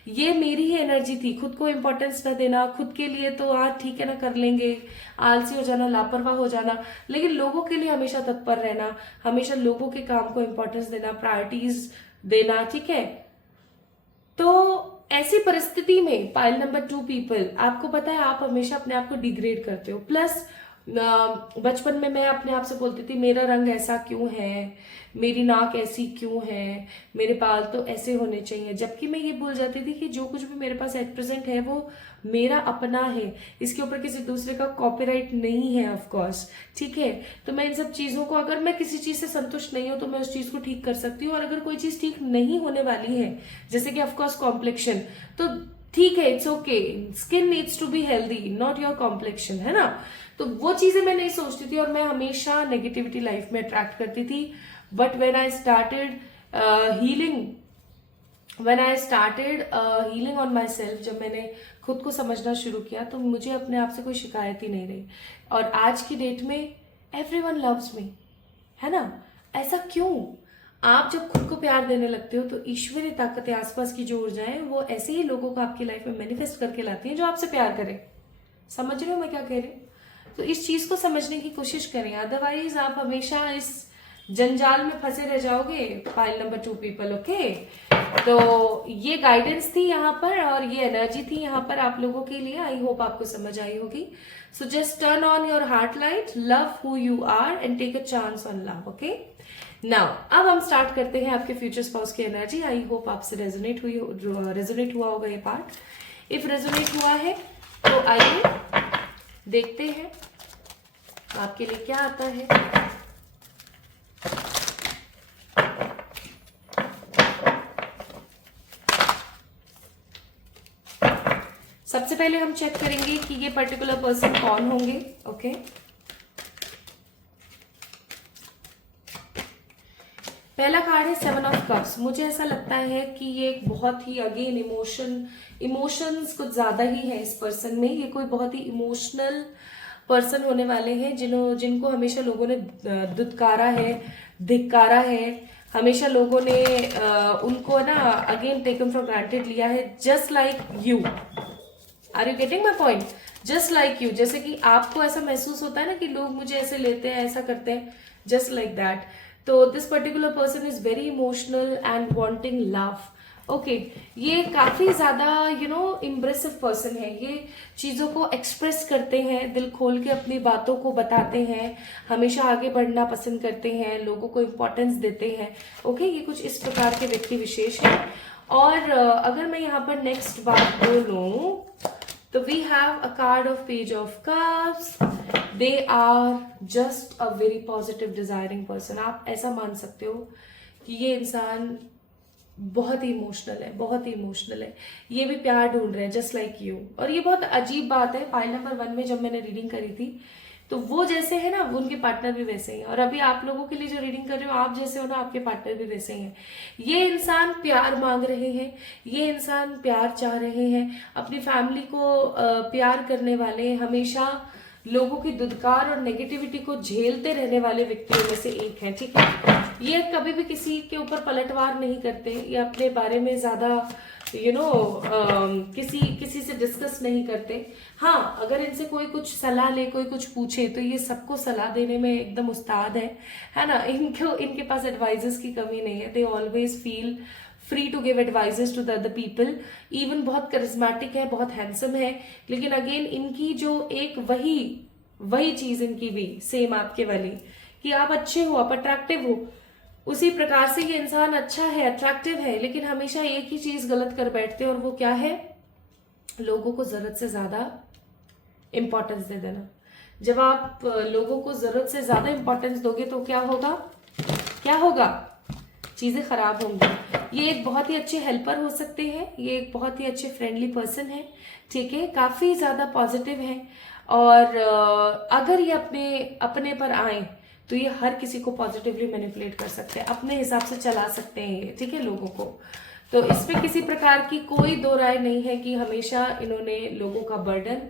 ये मेरी ही एनर्जी थी। खुद को इंपॉर्टेंस न देना, खुद के लिए तो ठीक है ना, कर लेंगे, आलसी हो जाना, लापरवाह हो जाना, लेकिन लोगों के लिए हमेशा तत्पर रहना, हमेशा लोगों के काम को इंपॉर्टेंस देना, प्रायोरिटीज देना, ठीक है। तो ऐसी परिस्थिति में पाइल नंबर 2 पीपल, आपको पता है आप हमेशा अपने आप को डिग्रेड करते हो। प्लस बचपन में मैं अपने आप से बोलती थी मेरा रंग ऐसा क्यों है, मेरी नाक ऐसी क्यों है, मेरे बाल तो ऐसे होने चाहिए, जबकि मैं ये भूल जाती थी कि जो कुछ भी मेरे पास एट प्रेजेंट है वो मेरा अपना है, इसके ऊपर किसी दूसरे का कॉपीराइट नहीं है, ऑफ कोर्स, ठीक है। तो मैं इन सब चीजों को, अगर मैं किसी चीज से संतुष्ट नहीं हूं तो मैं उस चीज को ठीक कर सकती हूँ, और अगर कोई चीज ठीक नहीं होने वाली है, जैसे कि ऑफकोर्स कॉम्प्लेक्शन, तो ठीक है, it's okay, skin needs to be healthy, not your complexion, है ना। तो वो चीजें मैं नहीं सोचती थी और मैं हमेशा नेगेटिविटी लाइफ में अट्रैक्ट करती थी। But when I started healing on my self, जब मैंने खुद को समझना शुरू किया, तो मुझे अपने आप से कोई शिकायत ही नहीं रही। और आज की डेट में एवरीवन लव्स मी, है ना। ऐसा क्यों? आप जब खुद को प्यार देने लगते हो तो ईश्वरीय ताकतें, आसपास की जो ऊर्जाएं, वो ऐसे ही लोगों को आपकी लाइफ में मैनिफेस्ट करके लाती हैं जो आपसे प्यार करें। समझ रहे हो मैं क्या कह रही हूँ? तो इस चीज को समझने की कोशिश करें, अदरवाइज आप हमेशा इस जंजाल में फंसे रह जाओगे पाइल नंबर 2 पीपल, ओके। तो ये गाइडेंस थी यहाँ पर और ये एनर्जी थी यहाँ पर आप लोगों के लिए। आई होप आपको समझ आई होगी। So just turn on your heart light, love who you are and take a chance on love, okay. Now अब हम स्टार्ट करते हैं आपके फ्यूचर स्पाउस की एनर्जी। आई होप आपसे रेजोनेट हुआ होगा ये पार्ट। इफ रेजोनेट हुआ है तो आइए देखते हैं आपके लिए क्या आता है। सबसे पहले हम चेक करेंगे कि ये पर्टिकुलर पर्सन कौन होंगे, ओके। पहला कार्ड है 7 ऑफ कप्स। मुझे ऐसा लगता है कि ये एक बहुत ही अगेन इमोशंस कुछ ज्यादा ही है इस पर्सन में। ये कोई बहुत ही इमोशनल पर्सन होने वाले हैं जिनको हमेशा लोगों ने दुत्कारा है, धिक्कारा है, हमेशा लोगों ने उनको ना अगेन टेकन फॉर ग्रांटेड लिया है, just like you. Are you getting my point? Just like you, जैसे कि आपको ऐसा महसूस होता है ना कि लोग मुझे ऐसे लेते हैं, ऐसा करते हैं, जस्ट लाइक दैट। तो this particular person is very emotional and wanting love, okay ये काफी ज्यादा इम्प्रेसिव पर्सन है। ये चीजों को एक्सप्रेस करते हैं, दिल खोल के अपनी बातों को बताते हैं, हमेशा आगे बढ़ना पसंद करते हैं, लोगों को इम्पोर्टेंस देते हैं। ओके ये कुछ इस प्रकार के व्यक्ति विशेष हैं। और अगर मैं यहाँ पर नेक्स्ट बात बोलूं तो we have a card of page of cups. They are just a very positive desiring person. आप ऐसा मान सकते हो कि ये इंसान बहुत ही इमोशनल है, बहुत ही इमोशनल है। ये भी प्यार ढूंढ रहे हैं जस्ट लाइक यू। और ये बहुत अजीब बात है, फाइल नंबर 1 में जब मैंने रीडिंग करी थी तो वो जैसे है ना, उनके पार्टनर भी वैसे ही हैं। और अभी आप लोगों के लिए जो रीडिंग कर रहे हो, आप जैसे हो ना, आपके पार्टनर भी वैसे ही हैं। ये इंसान प्यार मांग रहे हैं, ये इंसान प्यार चाह रहे हैं, अपनी फैमिली को प्यार करने वाले, हमेशा लोगों की दुदकार और नेगेटिविटी को झेलते रहने वाले व्यक्तियों में से एक है। ठीक है, ये कभी भी किसी के ऊपर पलटवार नहीं करते, ये अपने बारे में ज्यादा किसी से डिस्कस नहीं करते। हाँ, अगर इनसे कोई कुछ सलाह ले, कोई कुछ पूछे तो ये सबको सलाह देने में एकदम उस्ताद है ना। इनके पास एडवाइजेस की कमी नहीं है। They always feel free to give advices to the other people. Even बहुत करिज्मेटिक है, बहुत हैंडसम है। लेकिन अगेन इनकी जो एक वही चीज इनकी भी सेम आपके वाली, कि आप अच्छे हो, आप अट्रैक्टिव हो, उसी प्रकार से ये इंसान अच्छा है, अट्रैक्टिव है, लेकिन हमेशा एक ही चीज गलत कर बैठते हैं। और वो क्या है? लोगों को जरूरत से ज्यादा इंपॉर्टेंस दे देना। जब आप लोगों को जरूरत से ज्यादा इंपॉर्टेंस दोगे तो क्या होगा? चीजें खराब होंगी। ये एक बहुत ही अच्छे हेल्पर हो सकते हैं, ये एक बहुत ही अच्छे फ्रेंडली पर्सन है। ठीक है, काफी ज्यादा पॉजिटिव है। और अगर ये अपने पर आए तो ये हर किसी को पॉजिटिवली मैनिपुलेट कर सकते हैं, अपने हिसाब से चला सकते हैं ये। ठीक है, लोगों को। तो इसमें किसी प्रकार की कोई दो राय नहीं है कि हमेशा इन्होंने लोगों का बर्डन,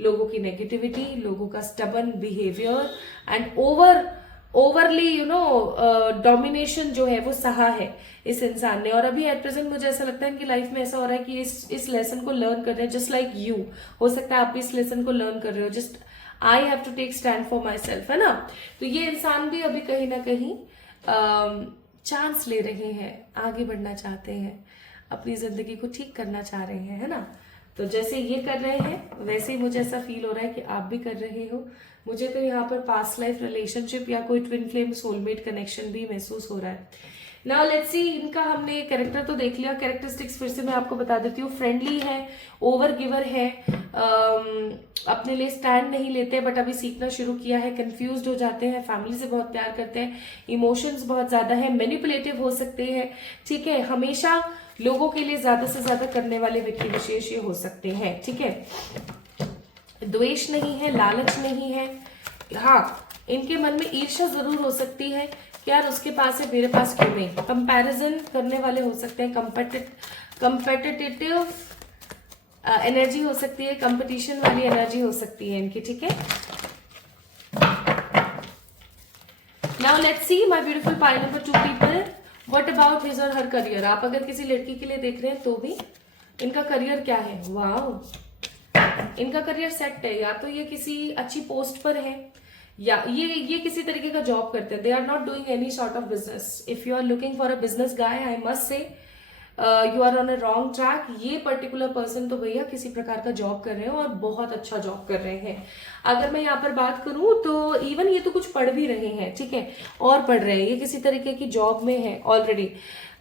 लोगों की नेगेटिविटी, लोगों का stubborn behaviour and overly domination जो है वो सहा है इस इंसान ने। और अभी एट प्रेजेंट मुझे ऐसा लगता है कि लाइफ में ऐसा हो रहा है कि इस लेसन को लर्न कर रहे हैं, जस्ट लाइक यू। हो सकता है आप भी इस लेसन को लर्न कर रहे हो, just I have to take stand for myself, है ना। तो ये इंसान भी अभी कहीं ना कहीं चांस ले रहे हैं, आगे बढ़ना चाहते हैं, अपनी जिंदगी को ठीक करना चाह रहे हैं, है ना। तो जैसे ये कर रहे हैं वैसे ही मुझे ऐसा फील हो रहा है कि आप भी कर रहे हो। मुझे तो यहाँ पर पास्ट लाइफ रिलेशनशिप या कोई ट्विन फ्लेम सोलमेट कनेक्शन भी महसूस हो रहा है। नाउ लेट्स सी, इनका हमने कैरेक्टर तो देख लिया, कैरेक्टरिस्टिक्स फिर से मैं आपको बता देती हूँ। फ्रेंडली है, ओवर गिवर है, अपने लिए स्टैंड नहीं लेते बट अभी सीखना शुरू किया है, कंफ्यूज्ड हो जाते हैं, फैमिली से बहुत प्यार करते हैं, इमोशंस बहुत ज्यादा है, मैनिपुलेटिव हो सकते हैं। ठीक है, हमेशा लोगों के लिए ज्यादा से ज्यादा करने वाले व्यक्ति विशेष ये हो सकते हैं। ठीक है, द्वेष नहीं है, लालच नहीं है। हाँ, इनके मन में ईर्ष्या जरूर हो सकती है कि यार उसके पास है, मेरे पास क्यों नहीं। कंपैरिजन करने वाले हो सकते हैं, कंपेटिटिव एनर्जी हो सकती है, कंपटीशन वाली एनर्जी हो सकती है इनकी। ठीक है, now let's see my beautiful pile number 2 people, what about his और हर करियर। आप अगर किसी लड़की के लिए देख रहे हैं तो भी इनका करियर क्या है? वाओ, इनका करियर सेट है। या तो ये किसी अच्छी पोस्ट पर है, या ये किसी तरीके का जॉब करते हैं। They are not doing any sort of business. If you are looking for a business guy, I must say you are on a wrong track. ये पर्टिकुलर पर्सन तो भैया किसी प्रकार का जॉब कर रहे हैं और बहुत अच्छा जॉब कर रहे हैं। अगर मैं यहाँ पर बात करूं तो इवन ये तो कुछ पढ़ भी रहे हैं, ठीक है, और पढ़ रहे हैं, ये किसी तरीके की जॉब में है ऑलरेडी।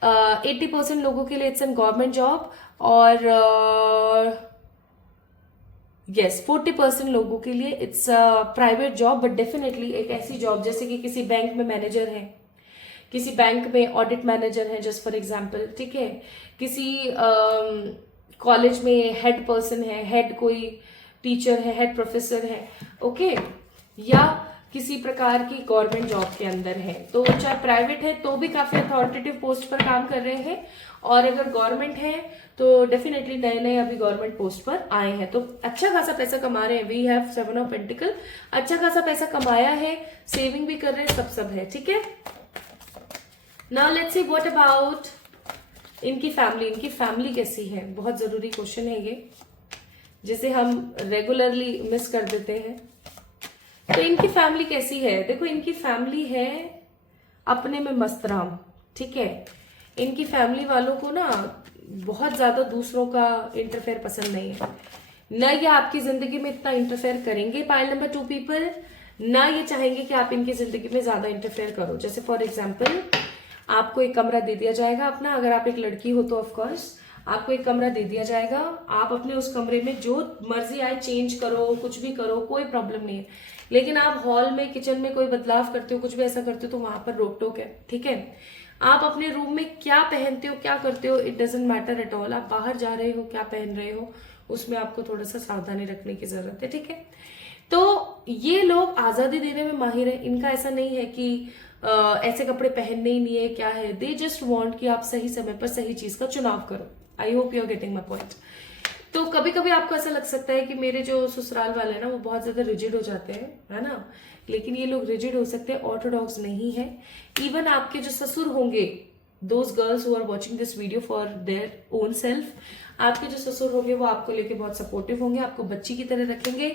80% लोगों के लिए इट्स एन गवर्नमेंट जॉब, और यस 40% लोगों के लिए it's private job, but definitely एक ऐसी जॉब जैसे कि किसी बैंक में मैनेजर है, किसी बैंक में ऑडिट मैनेजर है जस्ट फॉर एग्जांपल। ठीक है, किसी कॉलेज में हेड पर्सन है, हेड कोई टीचर है, हेड प्रोफेसर है, ओके, या किसी प्रकार की गवर्नमेंट जॉब के अंदर है। तो चाहे प्राइवेट है तो भी काफी अथॉरिटेटिव पोस्ट पर काम कर रहे हैं, और अगर गवर्नमेंट है तो डेफिनेटली नए नए अभी गवर्नमेंट पोस्ट पर आए हैं, तो अच्छा खासा पैसा कमा रहे हैं। वी हैव 7 ऑफ पेंटिकल, अच्छा खासा पैसा कमाया है, सेविंग भी कर रहे हैं, सब है। ठीक है, now let's see what about इनकी फैमिली। इनकी फैमिली कैसी है? बहुत जरूरी क्वेश्चन है ये, जिसे हम रेगुलरली मिस कर देते हैं। तो इनकी फैमिली कैसी है? देखो, इनकी फैमिली है अपने में मस्तराम। ठीक है, इनकी फैमिली वालों को ना बहुत ज्यादा दूसरों का इंटरफेयर पसंद नहीं है, न ये आपकी जिंदगी में इतना इंटरफेयर करेंगे पाइल नंबर 2 पीपल, ना ये चाहेंगे कि आप इनकी जिंदगी में ज्यादा इंटरफेयर करो। जैसे फॉर एग्जाम्पल आपको एक कमरा दे दिया जाएगा अपना, अगर आप एक लड़की हो तो ऑफकोर्स आपको एक कमरा दे दिया जाएगा, आप अपने उस कमरे में जो मर्जी आए चेंज करो, कुछ भी करो, कोई प्रॉब्लम नहीं है। लेकिन आप हॉल में किचन में कोई बदलाव करते हो, कुछ भी ऐसा करते हो, तो वहां पर रोक टोक है, ठीक है। आप अपने रूम में क्या पहनते हो, क्या करते हो, it doesn't matter at all. आप बाहर जा रहे हो, क्या पहन रहे हो, उसमें आपको थोड़ा सा सावधानी रखने की जरूरत है, ठीक है। तो ये लोग आजादी देने में माहिर है, इनका ऐसा नहीं है कि ऐसे कपड़े पहनने ही नहीं है, क्या है, दे जस्ट वांट कि आप सही समय पर सही चीज का चुनाव करो। I hope you are getting my point. तो कभी कभी आपको ऐसा लग सकता है कि मेरे जो ससुराल वाले हैं ना वो बहुत ज्यादा रिजिड हो जाते हैं, है ना, लेकिन ये लोग रिजिड हो सकते हैं, ऑर्थोडॉक्स नहीं है। इवन आपके जो ससुर होंगे, those girls who are watching this video for their own self, आपके जो ससुर होंगे वो आपको लेके बहुत सपोर्टिव होंगे, आपको बच्ची की तरह रखेंगे,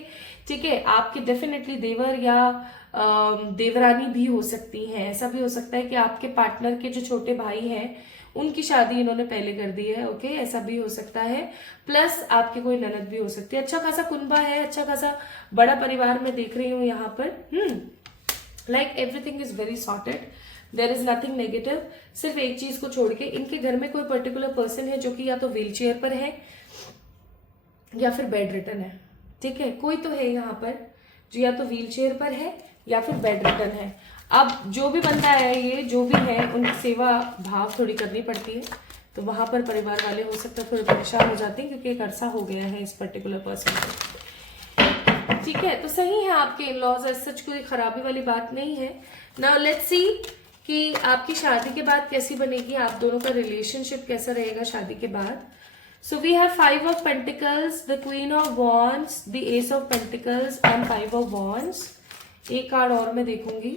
ठीक है। आपके डेफिनेटली देवर या देवरानी भी हो सकती हैं। ऐसा भी हो सकता है कि आपके पार्टनर के जो छोटे भाई हैं उनकी शादी इन्होंने पहले कर दी है, ओके, ऐसा भी हो सकता है। प्लस आपकी कोई ननद भी हो सकती है। अच्छा खासा कुनबा है, अच्छा खासा बड़ा परिवार मैं देख रही हूँ यहाँ पर। Like everything is very sorted, there is nothing negative. सिर्फ एक चीज को छोड़ के इनके घर में कोई पर्टिकुलर पर्सन है जो कि या तो व्हील चेयर पर है या फिर बेड रिटर्न है, ठीक है। कोई तो है यहाँ पर जो या तो व्हील चेयर पर है या फिर बेड रिटर्न है। अब जो भी बंदा है, ये जो भी है, उनकी सेवा भाव थोड़ी करनी पड़ती है, तो वहां पर परिवार वाले हो सकता है थोड़े परेशान हो जाते हैं क्योंकि एक अरसा हो गया है इस पर्टिकुलर पर्सन को, ठीक है। तो सही है आपके इन लॉज, सच कोई खराबी वाली बात नहीं है। नाउ लेट्स सी कि आपकी शादी के बाद कैसी बनेगी, आप दोनों का रिलेशनशिप कैसा रहेगा शादी के बाद। So we have 5 of pentacles, the queen of wands, the ace of pentacles and 5 of wands. एक कार्ड और मैं देखूंगी,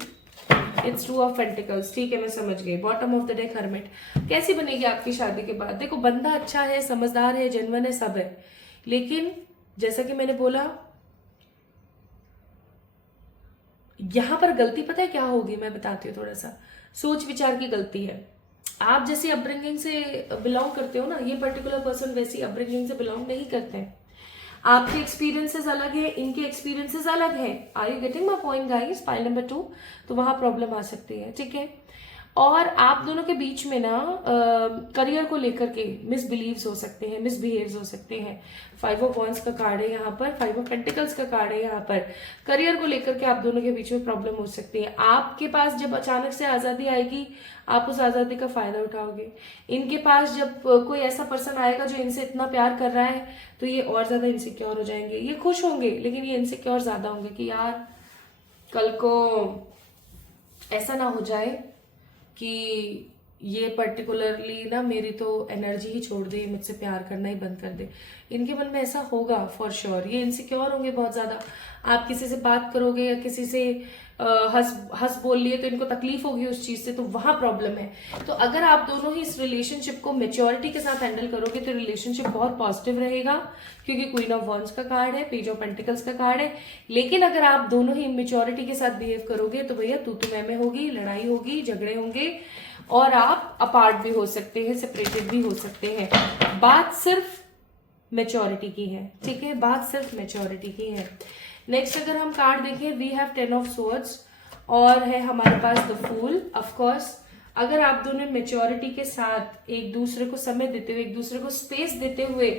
इट्स 2 ऑफ पेंटिकल्स, ठीक है, मैं समझ गई। Bottom of the deck hermit. कैसी बनेगी आपकी शादी के बाद? देखो, बंदा अच्छा है, समझदार है, जेन्युइन है, सब है, लेकिन जैसा कि मैंने बोला यहां पर गलती पता है क्या होगी, मैं बताती हूँ। थोड़ा सा सोच विचार की गलती है। आप जैसी अपब्रिंगिंग से बिलोंग करते हो ना, ये पर्टिकुलर पर्सन वैसी अपब्रिंगिंग से बिलोंग नहीं करते हैं। आपके एक्सपीरियंसेस अलग है, इनके एक्सपीरियंसेस अलग है। Are you getting my point guys? Pile number 2, तो वहां प्रॉब्लम आ सकती है, ठीक है। और आप दोनों के बीच में ना करियर को लेकर के मिसबिलीव्स हो सकते हैं, मिसबिहेव्स हो सकते हैं। 5 ऑफ वॉन्ड्स का कार्ड है यहाँ पर, 5 ऑफ पेंटिकल्स का कार्ड है यहाँ पर। करियर को लेकर के आप दोनों के बीच में प्रॉब्लम हो सकती है। आपके पास जब अचानक से आजादी आएगी, आप उस आजादी का फायदा उठाओगे। इनके पास जब कोई ऐसा पर्सन आएगा जो इनसे इतना प्यार कर रहा है, तो ये और ज्यादा इनसिक्योर हो जाएंगे। ये खुश होंगे लेकिन ये इनसिक्योर ज्यादा होंगे कि यार कल को ऐसा ना हो जाए कि ये पर्टिकुलरली ना मेरी तो एनर्जी ही छोड़ दे, मुझसे प्यार करना ही बंद कर दे। इनके मन में ऐसा होगा फॉर श्योर। ये इनसिक्योर होंगे बहुत ज्यादा। आप किसी से बात करोगे या किसी से हंस बोल लिए तो इनको तकलीफ होगी उस चीज से, तो वहां प्रॉब्लम है। तो अगर आप दोनों ही इस रिलेशनशिप को मेच्योरिटी के साथ हैंडल करोगे तो रिलेशनशिप बहुत पॉजिटिव रहेगा, क्योंकि क्वीन ऑफ वॉन्ड्स का कार्ड है, पेज ऑफ पेंटिकल्स का कार्ड है। लेकिन अगर आप दोनों ही मेच्योरिटी के साथ बिहेव करोगे तो भैया तू मैं होगी, लड़ाई होगी, झगड़े होंगे और आप अपार्ट भी हो सकते हैं, सेपरेटेड भी हो सकते हैं। बात सिर्फ मेच्योरिटी की है, ठीक है, बात सिर्फ मेच्योरिटी की है। नेक्स्ट अगर हम कार्ड देखें, वी हैव 10 ऑफ स्वॉर्ड्स और है हमारे पास द फूल। ऑफ कोर्स अगर आप दोनों मेच्योरिटी के साथ एक दूसरे को समय देते हुए, एक दूसरे को स्पेस देते हुए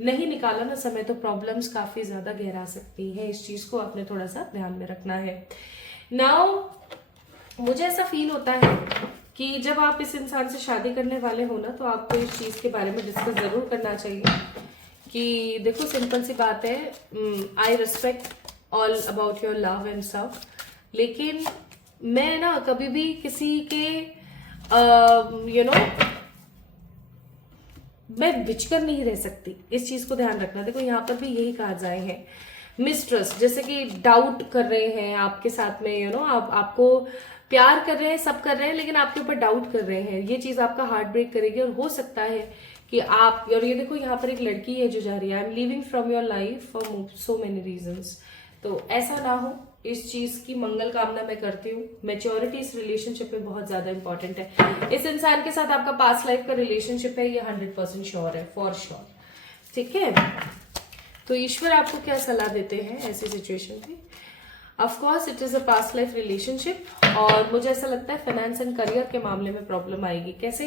नहीं निकाला ना समय, तो प्रॉब्लम्स काफी ज्यादा गहरा सकती है। इस चीज को आपने थोड़ा सा ध्यान में रखना है। नाउ मुझे ऐसा फील होता है कि जब आप इस इंसान से शादी करने वाले हो ना, तो आपको इस चीज के बारे में डिस्कस जरूर करना चाहिए कि देखो सिंपल सी बात है, I respect all about your love and सब, लेकिन मैं ना कभी भी किसी के मैं बिचकर नहीं रह सकती। इस चीज को ध्यान रखना। देखो यहाँ पर भी यही कार्ड्स आए हैं, मिसट्रस्ट, जैसे कि डाउट कर रहे हैं आपके साथ में, आप आपको प्यार कर रहे हैं, सब कर रहे हैं, लेकिन आपके ऊपर डाउट कर रहे हैं। ये चीज आपका हार्ट ब्रेक करेगी और हो सकता है कि आप, और ये देखो यहाँ पर एक लड़की है जो जा रही है, I am living from your life for so many reasons. तो ऐसा ना हो, इस चीज की मंगल कामना मैं करती हूँ। मैच्योरिटी इस रिलेशनशिप में बहुत ज्यादा इंपॉर्टेंट है। इस इंसान के साथ आपका पास्ट लाइफ का रिलेशनशिप है, ये 100% श्योर है, फॉर श्योर। ठीक है, तो ईश्वर आपको क्या सलाह देते हैं ऐसी सिचुएशन में? Of course it is a past life relationship, और मुझे ऐसा लगता है फाइनेंस एंड करियर के मामले में प्रॉब्लम आएगी। कैसे?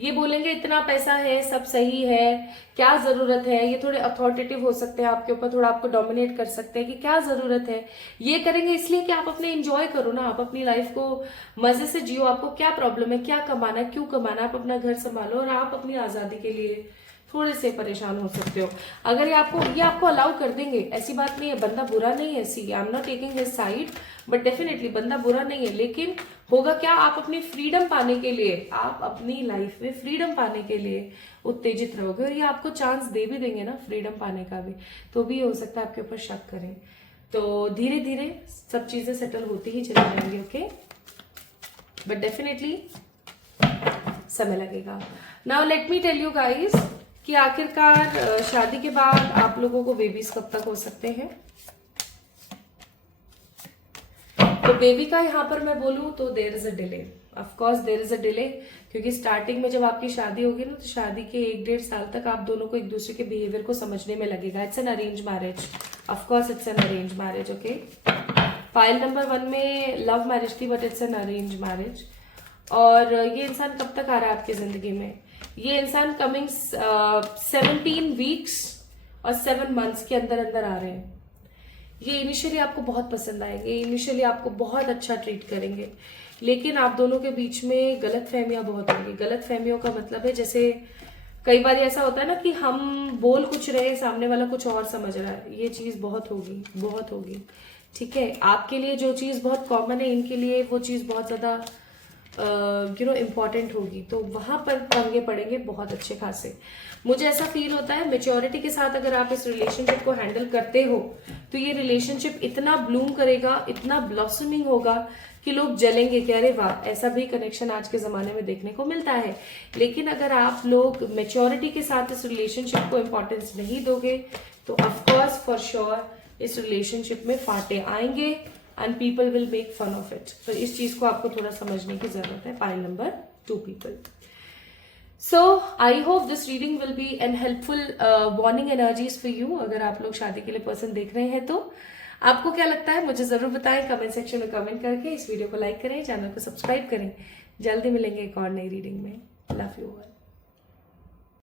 ये बोलेंगे इतना पैसा है, सब सही है, क्या जरूरत है। ये थोड़े अथॉरिटेटिव हो सकते हैं आपके ऊपर, थोड़ा आपको डोमिनेट कर सकते हैं कि क्या जरूरत है। ये करेंगे इसलिए कि आप अपने एंजॉय करो ना, आप अपनी लाइफ को मजे से जियो। आपको क्या प्रॉब्लम है, क्या कमाना है, क्यों कमाना, आप अपना घर संभालो और आप अपनी आजादी के लिए थोड़े से परेशान हो सकते हो। अगर ये आपको अलाउ कर देंगे, ऐसी बात नहीं है, बंदा बुरा नहीं है। See I am not taking his side, but definitely बंदा बुरा नहीं है। लेकिन होगा क्या, आप अपनी फ्रीडम पाने के लिए, आप अपनी लाइफ में फ्रीडम पाने के लिए उत्तेजित रहोगे, और ये आपको चांस दे भी देंगे ना फ्रीडम पाने का भी, तो भी हो सकता है आपके ऊपर शक करें। तो धीरे धीरे सब चीजें सेटल होती ही चली जाएंगी। ओके, बट डेफिनेटली समय लगेगा। Now let me tell you guys कि आखिरकार शादी के बाद आप लोगों को बेबीज कब तक हो सकते हैं। तो बेबी का यहाँ पर मैं बोलूं तो there is a delay, of course there is a delay, क्योंकि स्टार्टिंग में जब आपकी शादी होगी ना, तो शादी के 1-1.5 साल तक आप दोनों को एक दूसरे के बिहेवियर को समझने में लगेगा। It's an arrange marriage, of course it's an arrange marriage. Okay, file number 1 में लव मैरिज थी, but it's an arrange marriage. और ये इंसान कब तक आ रहा है आपकी जिंदगी में? ये इंसान कमिंग 17 वीक्स और 7 मंथ्स के अंदर अंदर आ रहे हैं। ये इनिशियली आपको बहुत पसंद आएंगे, इनिशियली आपको बहुत अच्छा ट्रीट करेंगे, लेकिन आप दोनों के बीच में गलत फहमियां बहुत होंगी। गलत फहमियों का मतलब है, जैसे कई बार ऐसा होता है ना कि हम बोल कुछ रहे, सामने वाला कुछ और समझ रहा है। ये चीज बहुत होगी, बहुत होगी। ठीक है, आपके लिए जो चीज बहुत कॉमन है, इनके लिए वो चीज बहुत ज्यादा इम्पॉर्टेंट होगी। तो वहां पर पंगे पड़ेंगे बहुत अच्छे खासे। मुझे ऐसा फील होता है मेच्योरिटी के साथ अगर आप इस रिलेशनशिप को हैंडल करते हो, तो ये रिलेशनशिप इतना ब्लूम करेगा, इतना ब्लॉसमिंग होगा कि लोग जलेंगे कि अरे वाह, ऐसा भी कनेक्शन आज के जमाने में देखने को मिलता है। लेकिन अगर आप लोग मेच्योरिटी के साथ इस रिलेशनशिप को इम्पोर्टेंस नहीं दोगे, तो ऑफकोर्स फॉर श्योर इस रिलेशनशिप में फाटे आएंगे and people will make fun of it. तो इस चीज को आपको थोड़ा समझने की जरूरत है। Pile number 2 people. So I hope this reading will be an helpful warning energies for you. अगर आप लोग शादी के लिए पर्सन देख रहे हैं तो आपको क्या लगता है मुझे जरूर बताएं कमेंट सेक्शन में कमेंट करके। इस वीडियो को लाइक करें, चैनल को सब्सक्राइब करें। जल्दी मिलेंगे एक और नई रीडिंग में। Love you all.